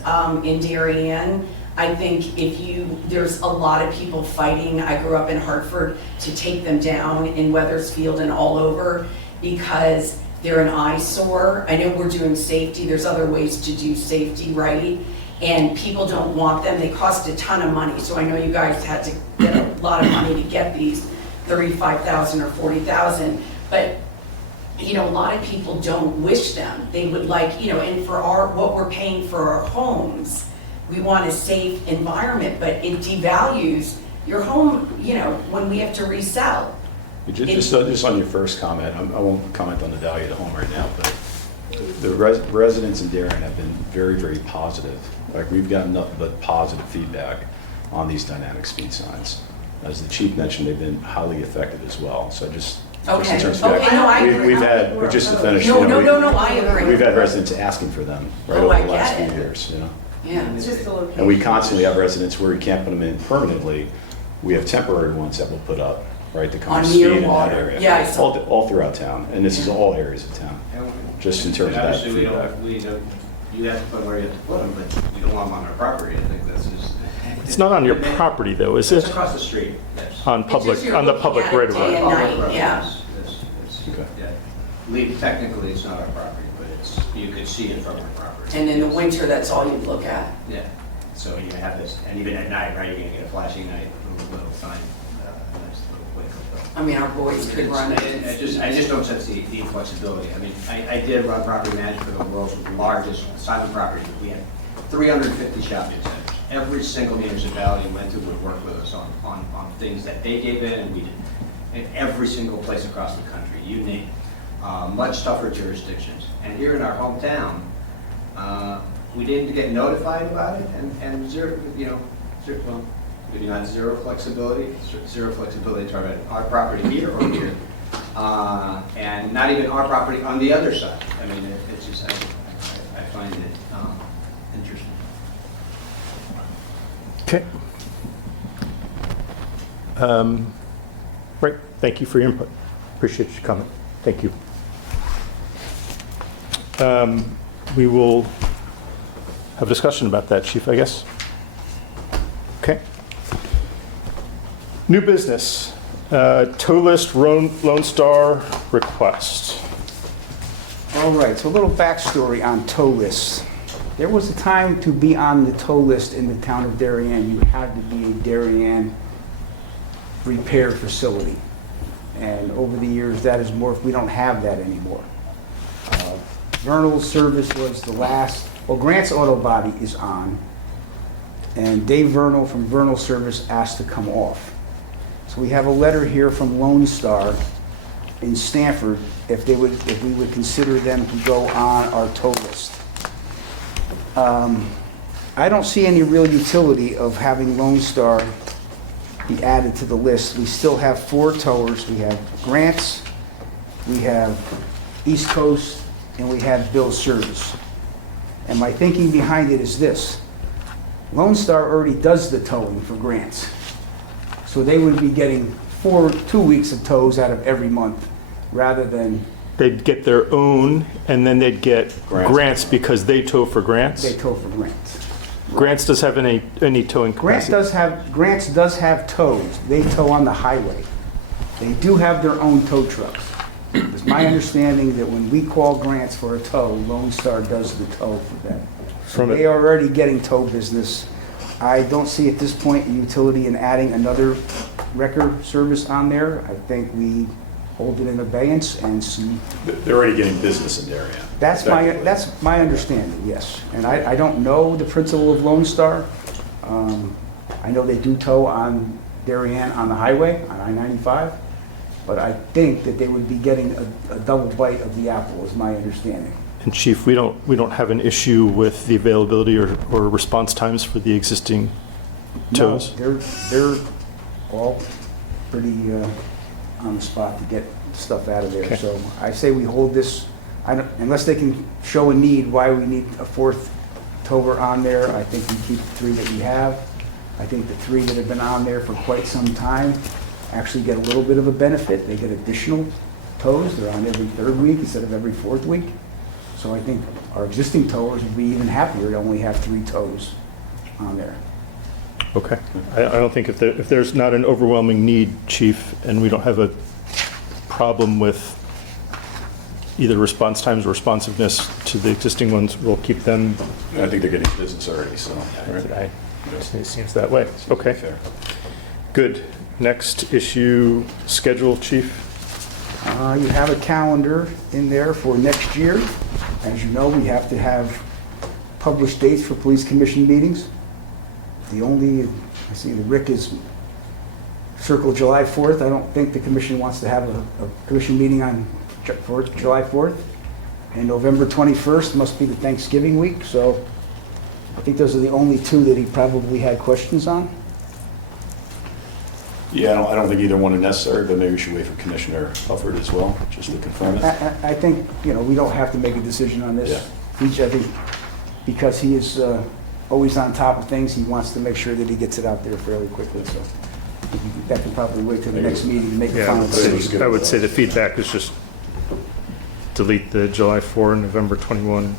in Darien. I think there's a lot of people fighting, I grew up in Hartford, to take them down in Weathersfield and all over because they're an eyesore. I know we're doing safety, there's other ways to do safety right, and people don't want them, they cost a ton of money, so I know you guys had to get a lot of money to get these, 35,000 or 40,000, but, you know, a lot of people don't wish them. They would like, you know, and for what we're paying for our homes, we want a safe environment, but it devalues your home, you know, when we have to resell. Just on your first comment, I won't comment on the value of the home right now, but the residents in Darien have been very, very positive. Like, we've gotten nothing but positive feedback on these dynamic speed signs. As the chief mentioned, they've been highly effective as well. So just in Okay, terms of okay, no, I agree. we've had, but just to finish, No, you know, no, I agree. we've had residents asking for them right Oh, over I the last get few it. years, you know. Yeah. It's just the location. And we constantly have residents where we can't put them in permanently. We have temporary ones that we'll put up, right, to kind On of speed near in that water. area. Yeah, I saw. All throughout town, and this is all areas of town, just in terms of that Obviously, feedback. you have to put them where you have to put them, but you don't want them on our property. I think that's just. It's not on your property, though, is It's it? across the street, yes. On It's public, just you're on the looking public at it right of day way? and night, yeah. Okay. Yeah. Technically, it's not our property, but you could see it from our property. And in the winter, that's all you'd look at. Yeah, so you have this, and even at night, right, you're gonna get a flashing night, little sign, nice little wake up. I mean, our boys could run it. I just don't sense the flexibility. I mean, I did run property management for the world's largest silent property. We had 350 shopping centers. Every single municipality went to would work with us on things that they gave in and we did. In every single place across the country, you name it. Much tougher jurisdictions. And here in our hometown, we didn't get notified about it and zero, well, maybe not zero flexibility to our property here or here. And not even our property on the other side. I mean, it's just, I find it interesting. Okay. Right, thank you for your input. Appreciate your comment. Thank you. We will have a discussion about that, Chief, I guess. Okay. New business, tow list Lone Star request. All right, so a little backstory on tow lists. There was a time to be on the tow list in the town of Darien, you had to be a Darien repair facility. And over the years, that has morphed. We don't have that anymore. Vernal Service was the last, well, Grant's Auto Body is on, and Dave Vernal from Vernal Service asked to come off. So we have a letter here from Lone Star in Stamford if we would consider them to go on our tow list. I don't see any real utility of having Lone Star be added to the list. We still have 4 towers. We have Grants, we have East Coast, and we have Bill's Service. And my thinking behind it is this. Lone Star already does the towing for Grants. So they would be getting 2 weeks of tows out of every month rather than They'd get their own, and then they'd get Grants. grants because they tow for grants? they tow for Grants. Grants does have any towing Grants capacity? does have tows. They tow on the highway. They do have their own tow trucks. It's my understanding that when we call Grants for a tow, Lone Star does the tow for them. So From it- they are already getting tow business. I don't see at this point a utility in adding another wrecker service on there. I think we hold it in abeyance and see. They're already getting business in Darien. That's my understanding, yes. And I don't know the principle of Lone Star. I know they do tow on Darien on the highway, on I-95, but I think that they would be getting a double bite of the apple, is my understanding. And Chief, we don't have an issue with the availability or response times for the existing tows? No, they're all pretty on the spot to get stuff out of there. Okay. So I say we hold this, unless they can show a need, why we need a 4th tower on there, I think we keep the 3 that we have. I think the 3 that have been on there for quite some time actually get a little bit of a benefit. They get additional tows. They're on every 3rd week instead of every 4th week. So I think our existing towers would be even happier to only have 3 tows on there. Okay. I don't think if there's not an overwhelming need, Chief, and we don't have a problem with either response times or responsiveness to the existing ones, we'll keep them. I think they're getting business already, so. right. It seems that way. Okay, Fair. good. Next issue, schedule, Chief. You have a calendar in there for next year. As you know, we have to have published dates for police commission meetings. The only, I see the Rick is circled July 4th. I don't think the commission wants to have a commission meeting on July 4th. And November 21st must be the Thanksgiving week, so I think those are the only two that he probably had questions on. Yeah, I don't think either one are necessary, but maybe we should wait for Commissioner Hufford as well, just to confirm it. I think, we don't have to make a decision on this. I think because he is always on top of things, he wants to make sure that he gets it out there fairly quickly, so I think that can probably wait till the next meeting to make a Yeah, final decision. I would say the feedback is just delete the July 4, November 21.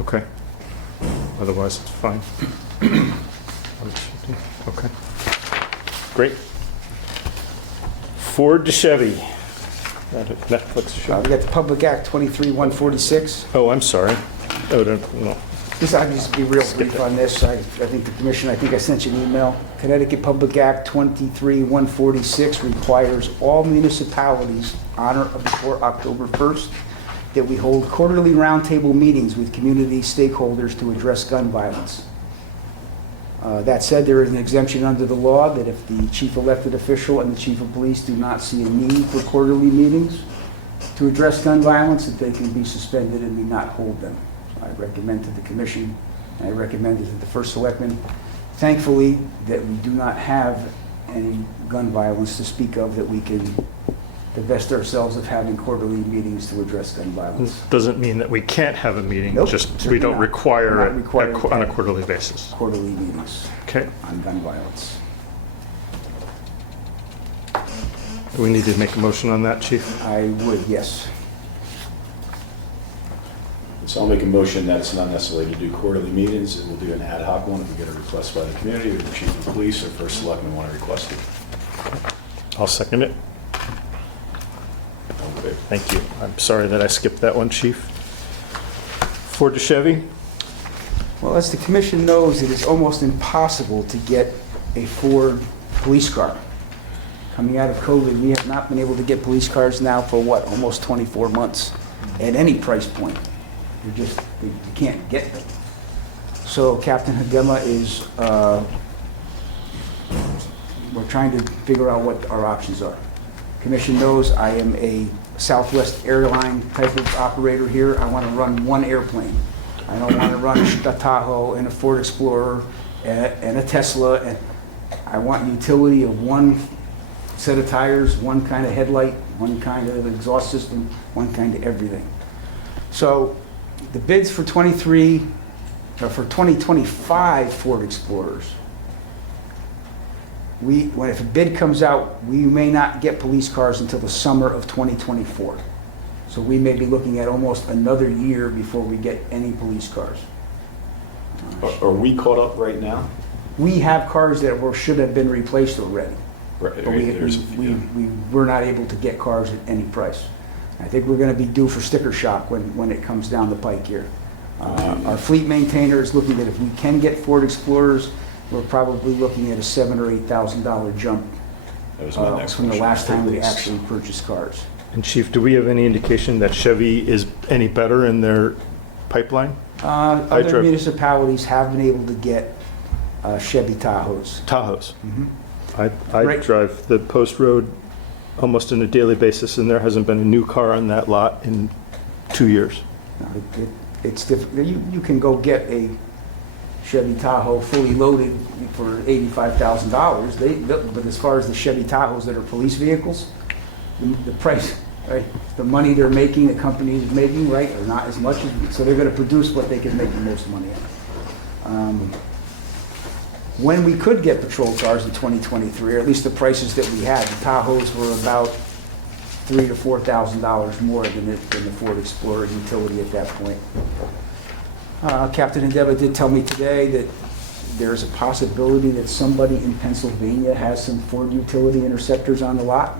Okay. Otherwise, it's fine. Okay. Great. Ford to Chevy. That a Netflix show. We got the Public Act 23-146. Oh, I'm sorry. Oh, no. I'll just be real brief on this. I think the commission, I sent you an email. Connecticut Public Act 23-146 requires all municipalities honor before October 1st that we hold quarterly roundtable meetings with community stakeholders to address gun violence. That said, there is an exemption under the law that if the chief elected official and the chief of police do not see a need for quarterly meetings to address gun violence, that they can be suspended and we not hold them. I recommend to the commission, and I recommended to the first selectman, thankfully, that we do not have any gun violence to speak of that we can divest ourselves of having quarterly meetings to address gun violence. Doesn't mean that we can't have a meeting, Nope, just we certainly don't not. require We're not it required to on a have quarterly basis. Quarterly meetings Okay. on gun violence. Do we need to make a motion on that, Chief? I would, yes. So I'll make a motion that it's not necessary to do quarterly meetings, and we'll do an ad hoc one if we get a request by the community, or the chief of police or first selectman want to request it. I'll second it. Okay. Thank you. I'm sorry that I skipped that one, Chief. Ford to Chevy? Well, as the commission knows, it is almost impossible to get a Ford police car. Coming out of COVID, we have not been able to get police cars now for what, almost 24 months at any price point. You can't get them. So Captain Hadema is, we're trying to figure out what our options are. Commission knows I am a Southwest airline type of operator here. I want to run one airplane. I don't want to run a Tahoe and a Ford Explorer and a Tesla. And I want utility of one set of tires, one kind of headlight, one kind of exhaust system, one kind of everything. So the bids for 2025 Ford Explorers, if a bid comes out, we may not get police cars until the summer of 2024. So we may be looking at almost another year before we get any police cars. Are we caught up right now? We have cars that should have been replaced already. Right, But we were not able to get cars at any price. I think we're gonna be due for sticker shock when it comes down the pike here. Our fleet maintainer is looking at if we can get Ford Explorers, we're probably looking at a $7,000 or $8,000 jump That was my next from the question. last time we actually purchased cars. And Chief, do we have any indication that Chevy is any better in their pipeline? Other drove- municipalities have been able to get Chevy Tahoes. Tahoes. Mhm. I Right. drive the Post Road almost on a daily basis, and there hasn't been a new car on that lot in 2 years. No, it's difficult. You can go get a Chevy Tahoe fully loaded for $85,000. But as far as the Chevy Tahoes that are police vehicles, the price, right, the money they're making, the company is making, right, are not as much. So they're going to produce what they can make the most money on. When we could get patrol cars in 2023, or at least the prices that we had, the Tahoes were about $3,000 to $4,000 more than the Ford Explorer utility at that point. Captain Hadema did tell me today that there's a possibility that somebody in Pennsylvania has some Ford utility interceptors on the lot.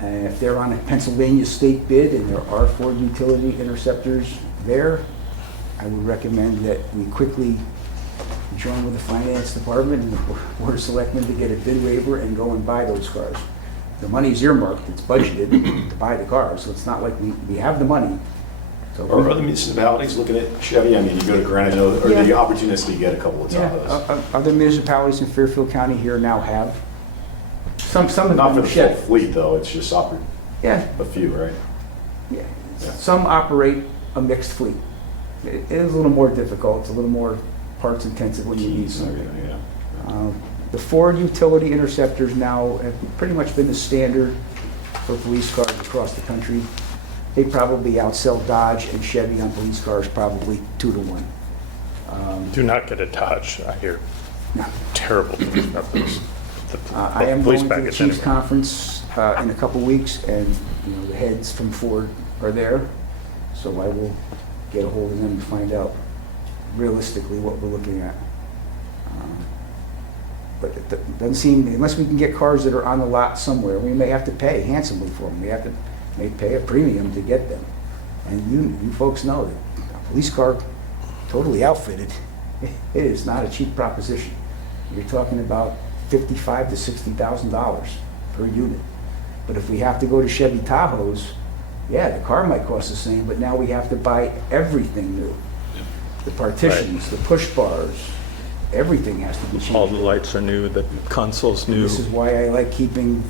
If they're on a Pennsylvania state bid and there are Ford utility interceptors there, I would recommend that we quickly join with the finance department and the board of selectmen to get a bid waiver and go and buy those cars. The money's earmarked, it's budgeted to buy the cars, so it's not like we have the money. So Are other municipalities looking at Chevy? I mean, you go to Granite, or the Yeah. opportunity to get a couple of Yeah, Tahoes. other municipalities in Fairfield County here now have. Some of Not for them the full Chevy. fleet, though, it's just Yeah, a few, right? yeah. Yeah. Some operate a mixed fleet. It is a little more difficult, it's a little more parts intensive when you need Keys and something. everything, yeah. The Ford utility interceptors now have pretty much been the standard for police cars across the country. They probably outsell Dodge and Chevy on police cars, probably 2 to 1. Do not get a Dodge, I hear No. terrible things about those. I am Police going to the package Chiefs anyway. Conference in a couple weeks, and, you know, the heads from Ford are there, so I will get a hold of them to find out realistically what we're looking at. But it doesn't seem, unless we can get cars that are on the lot somewhere, we may have to pay handsomely for them. We have to, may pay a premium to get them. And you folks know that a police car, totally outfitted, it is not a cheap proposition. You're talking about $55,000 to $60,000 per unit. But if we have to go to Chevy Tahoes, yeah, the car might cost the same, but now we have to buy everything new. The partitions, the push bars, everything has to be changed. All the lights are new, the console's new. This is why I like keeping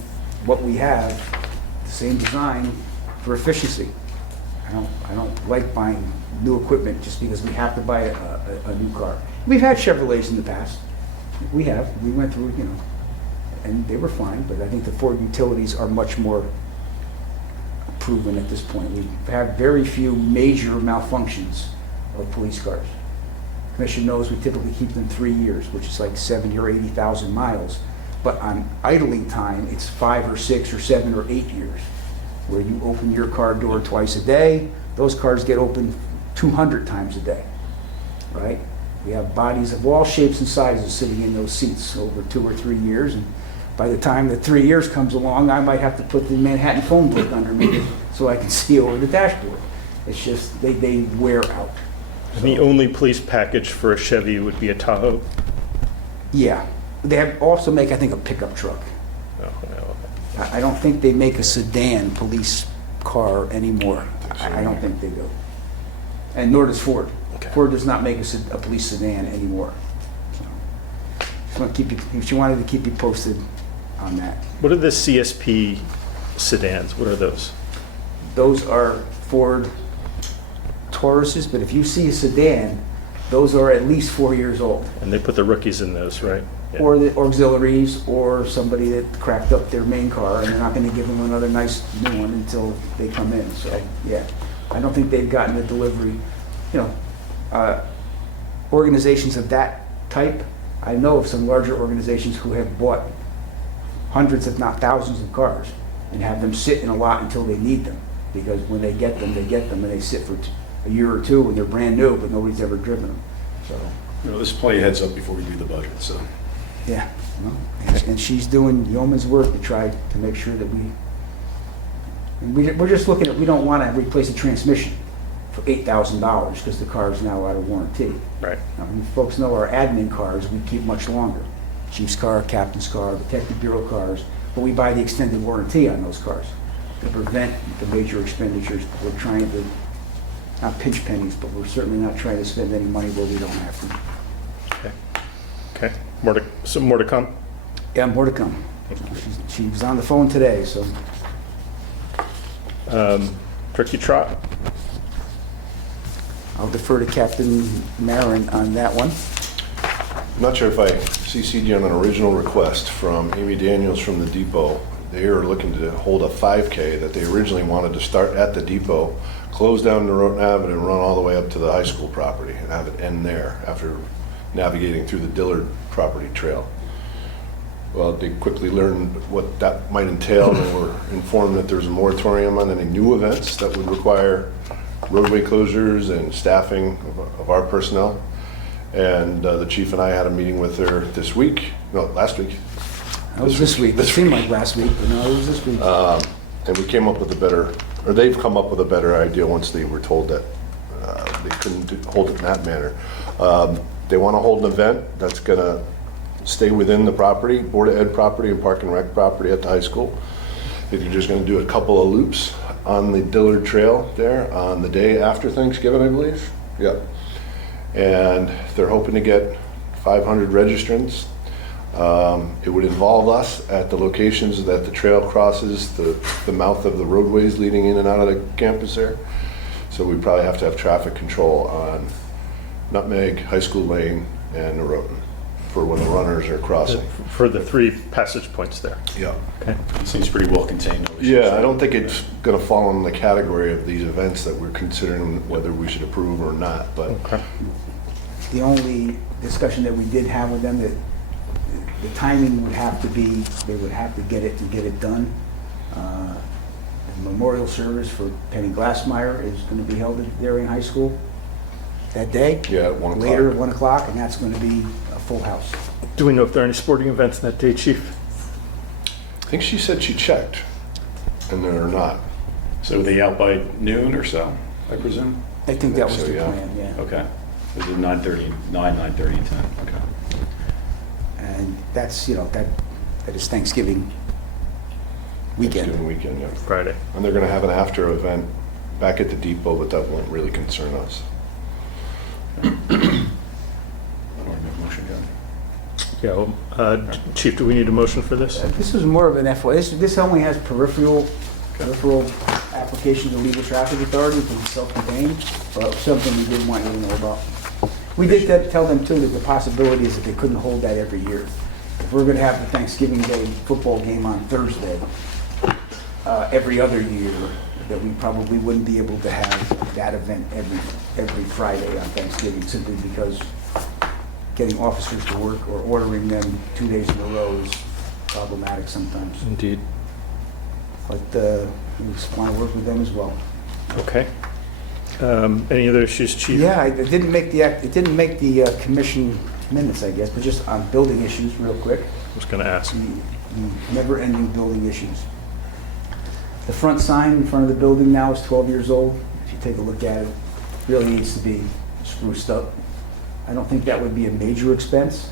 what we have, the same design, for efficiency. I don't like buying new equipment just because we have to buy a new car. We've had Chevrolets in the past. We have. We went through, you know, and they were fine, but I think the Ford utilities are much more proven at this point. We have very few major malfunctions of police cars. Commission knows we typically keep them 3 years, which is like 70 or 80,000 miles. But on idling time, it's 5 or 6 or 7 or 8 years, where you open your car door twice a day. Those cars get opened 200 times a day, right? We have bodies of all shapes and sizes sitting in those seats over 2 or 3 years. And by the time the 3 years comes along, I might have to put the Manhattan phone book under me so I can see over the dashboard. It's just, they wear out. And the only police package for a Chevy would be a Tahoe? Yeah, they have also make, I think, a pickup truck. Oh, no, okay. I don't think they make a sedan police car anymore. I don't think they do. And nor does Ford. Okay. Ford does not make a police sedan anymore. So, just want to keep you, she wanted to keep you posted on that. What are the CSP sedans? What are those? Those are Ford Tauruses, but if you see a sedan, those are at least 4 years old. And they put the rookies in those, right? Yeah. Or the auxiliaries, or somebody that cracked up their main car, and they're not gonna give them another nice new one until they come in, so, yeah. I don't think they've gotten a delivery, you know, organizations of that type. I know of some larger organizations who have bought hundreds, if not thousands of cars, and have them sit in a lot until they need them, because when they get them, and they sit for a year or two, and they're brand new, but nobody's ever driven them, so. You know, there's plenty of heads up before we do the budget, so. Yeah, well, and she's doing yeoman's work to try to make sure that we're just looking at, we don't want to replace a transmission for $8,000 because the car is now out of warranty. Right. Now, you folks know our admin cars, we keep much longer. Chief's car, captain's car, detective bureau cars, but we buy the extended warranty on those cars to prevent the major expenditures. We're trying to, not pinch pennies, but we're certainly not trying to spend any money where we don't have to. Okay. More to come? Yeah, more to come. She was on the phone today, so. Turkey trot? I'll defer to Captain Marin on that one. I'm not sure if I CC'd you on an original request from Amy Daniels from the depot. They are looking to hold a 5K that they originally wanted to start at the depot, close down the Roten Avenue and run all the way up to the high school property and have it end there after navigating through the Dillard property trail. Well, they quickly learned what that might entail and were informed that there's a moratorium on any new events that would require roadway closures and staffing of our personnel. And the chief and I had a meeting with her this week, no, last week. That was this week. It seemed like last week, but no, it was this week. And we came up with a better, or they've come up with a better idea once they were told that they couldn't hold it in that manner. they want to hold an event that's going to stay within the property, Board of Ed property and Park and Rec property at the high school. If you're just going to do a couple of loops on the Dillard Trail there on the day after Thanksgiving, I believe. Yep. And they're hoping to get 500 registrants. It would involve us at the locations that the trail crosses, the mouth of the roadways leading in and out of the campus there. So we probably have to have traffic control on Nutmeg, High School Lane, and Norotan for when the runners are crossing. For the 3 passage points there. Yeah. Okay. It seems pretty well contained. no issues. Yeah, I don't think it's gonna fall in the category of these events that we're considering whether we should approve or not, but Okay. The only discussion that we did have with them, that the timing would have to be, they would have to get it done. The memorial service for Penny Glassmeyer is gonna be held at Darien High School that day. yeah, at 1 o'clock. Later at 1 o'clock, and that's gonna be a full house. Do we know if there are any sporting events that day, Chief? I think she said she checked, and there are not. So are they out by noon or so, I presume? I think that was So, the yeah. plan, yeah. Okay. Is it 9:30, 9:30, and 10? Okay. And that's, that is Thanksgiving weekend. Thanksgiving weekend, yeah. Friday. And they're gonna have an after event back at the depot, but that won't really concern us. I don't want to make a motion again. Yeah, well, Chief, do we need a motion for this? This is more of an FY, this only has peripheral application to legal traffic authority, it's self-contained, but something we did want you to know about. We did tell them too that the possibility is that they couldn't hold that every year. If we're gonna have the Thanksgiving Day football game on Thursday, every other year, that we probably wouldn't be able to have that event every Friday on Thanksgiving, simply because getting officers to work or ordering them 2 days in a row is problematic sometimes. Indeed. But we just want to work with them as well. Okay. Any other issues, Chief? Yeah, it didn't make the commission minutes, I guess, but just on building issues, real quick. I was going to ask. The never-ending building issues. The front sign in front of the building now is 12 years old. If you take a look at it, really needs to be spruced up. I don't think that would be a major expense.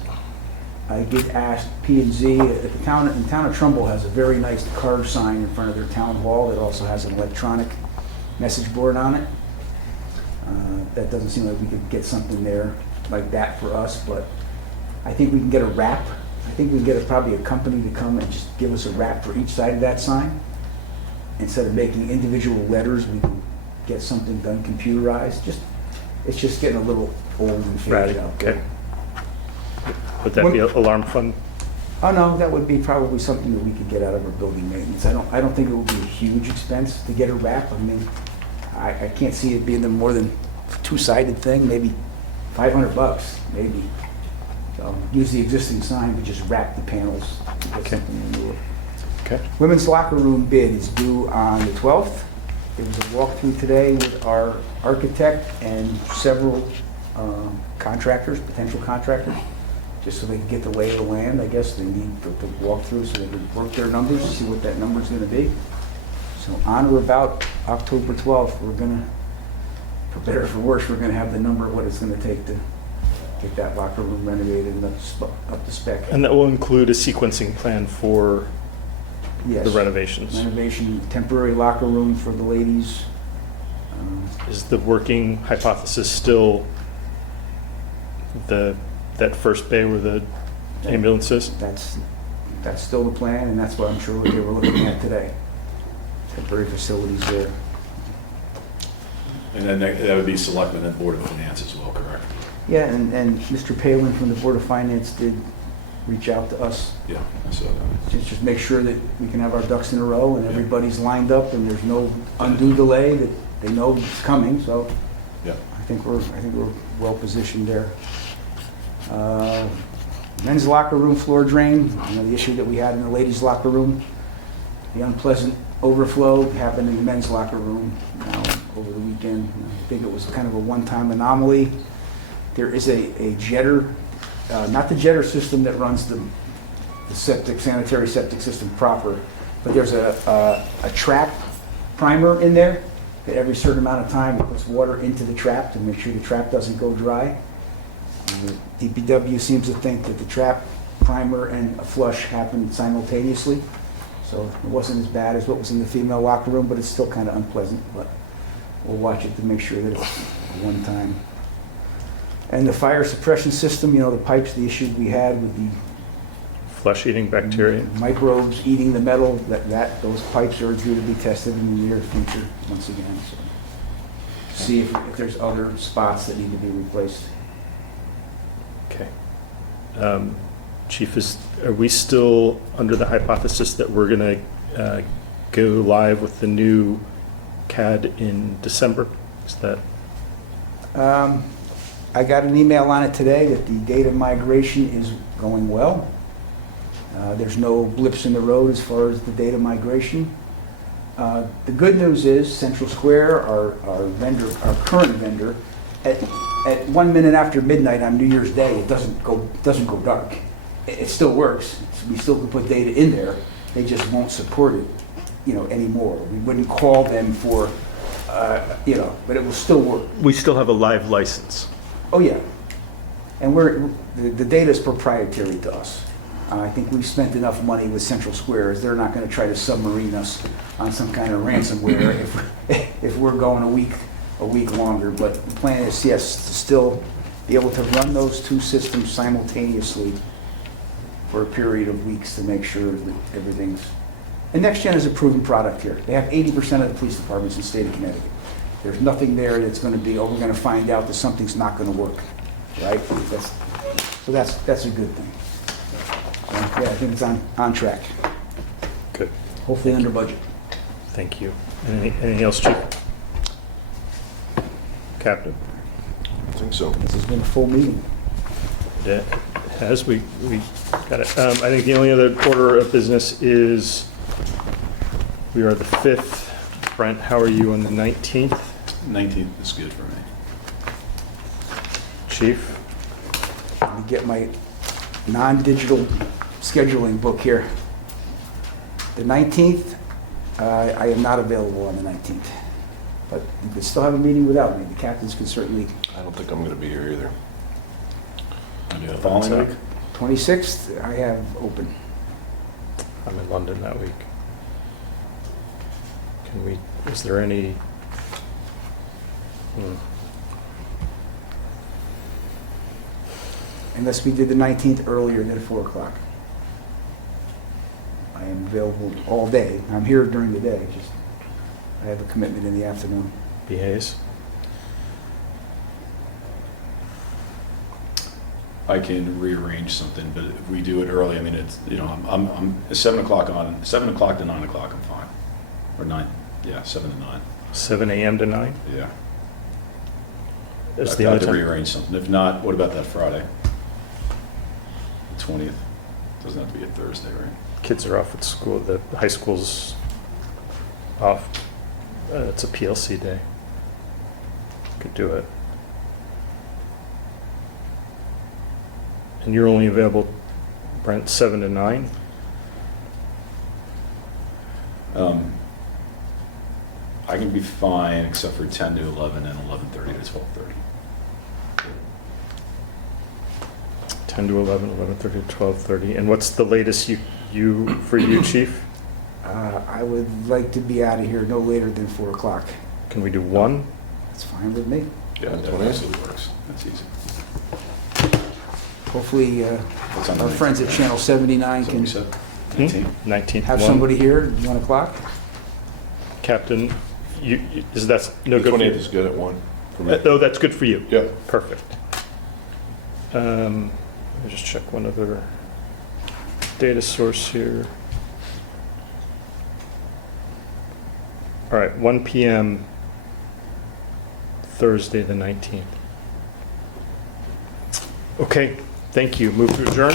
I did ask P&Z, the town of Trumbull has a very nice carved sign in front of their town hall that also has an electronic message board on it. That doesn't seem like we could get something there like that for us, but I think we can get a wrap. I think we can get probably a company to come and just give us a wrap for each side of that sign. Instead of making individual letters, we can get something done computerized. It's just getting a little old and faded out there. Okay. Would that be alarm fund? Oh, no, that would be probably something that we could get out of our building maintenance. I don't think it would be a huge expense to get a wrap. I mean, I can't see it being more than a two-sided thing, maybe $500, maybe. So use the existing sign, but just wrap the panels and get something into it. Okay. Women's locker room bid is due on the 12th. There was a walkthrough today with our architect and several contractors, potential contractors, just so they can get the lay of the land. I guess they need the walkthrough so they can work their numbers, see what that number's gonna be. So on or about October 12th, we're gonna, for better or for worse, we're gonna have the number of what it's gonna take to get that locker room renovated and up to spec. And that will include a sequencing plan for Yes. the renovations. Renovation, temporary locker room for the ladies. Is the working hypothesis still that first bay where the ambulance is? That's still the plan, and that's what I'm sure what they were looking at today. Temporary facilities there. And then that would be selectmen and Board of Finance as well, correct? Yeah, and Mr. Palin from the Board of Finance did reach out to us, Yeah, so, just make sure that we can have our ducks in a row and everybody's lined up and there's no undue delay, that they know it's coming, so yeah. I think we're well positioned there. Men's locker room floor drain, the issue that we had in the ladies' locker room, the unpleasant overflow happened in the men's locker room over the weekend. I think it was kind of a one-time anomaly. There is a jetter, not the jetter system that runs the sanitary septic system proper, but there's a trap primer in there that every certain amount of time it puts water into the trap to make sure the trap doesn't go dry. DPW seems to think that the trap, primer, and a flush happened simultaneously. So it wasn't as bad as what was in the female locker room, but it's still kind of unpleasant. But we'll watch it to make sure that it's one time. And the fire suppression system, the pipes, the issue we had with the Flesh-eating bacteria. microbes eating the metal, those pipes are due to be tested in the near future once again. So see if there's other spots that need to be replaced. Okay. Chief, are we still under the hypothesis that we're going to go live with the new CAD in December? Is that, I got an email on it today that the data migration is going well. There's no blips in the road as far as the data migration. The good news is Central Square, our current vendor, at 1 minute after midnight on New Year's Day, it doesn't go dark. It still works. We still can put data in there. They just won't support it, anymore. We wouldn't call them for, but it will still work. we still have a live license. Oh, yeah. And the data is proprietary to us. I think we've spent enough money with Central Square, as they're not going to try to submarine us on some kind of ransomware if we're going a week longer. But the plan is, yes, to still be able to run those two systems simultaneously for a period of weeks to make sure that everything's... And NextGen is a proven product here. They have 80% of the police departments in the state of Connecticut. There's nothing there that's going to be, we're going to find out that something's not going to work, right? That's a good thing. So, yeah, I think it's on track. Good. Hopefully under budget. Thank you. Anything else, Chief? Captain? I think so. This has been a full meeting. It has. We got it. I think the only other order of business is we are the 5th. Brent, how are you on the 19th? 19th is good for me. Chief? Let me get my non-digital scheduling book here. The 19th, I am not available on the 19th. But you could still have a meeting without me. The captains can certainly... I don't think I'm going to be here either. Want to do the following week? 26th, I have open. I'm in London that week. Is there any... Unless we did the 19th earlier than 4 o'clock. I am available all day. I'm here during the day, just I have a commitment in the afternoon. Hayes? I can rearrange something, but if we do it early, I mean, it's, I'm 7 o'clock to 9 o'clock, I'm fine. Or 9, yeah, 7 to 9, 7 a.m. to 9? yeah. That's I the have only to time. rearrange something. If not, what about that Friday? The 20th? Doesn't have to be a Thursday, right? Kids are off at school. The high school's off. It's a PLC day. Could do it. And you're only available, Brent, 7 to 9? I can be fine except for 10 to 11 and 11:30 to 12:30. 10 to 11, 11:30 to 12:30. And what's the latest for you, Chief? I would like to be out of here no later than 4 o'clock. Can we do 1? That's fine with me. Yeah, that 20th? absolutely works. That's easy. Hopefully, What's on the our 19th? friends at Channel 79 Is that can what we said? 19? 19th. have 1. somebody here at 1 o'clock. Captain, is that no The good for 20th you? is good at 1 for me. Oh, that's good for you. Yeah. Perfect. Let me just check one other data source here. All right, 1 p.m. Thursday the 19th. Okay, thank you. Move to adjourn.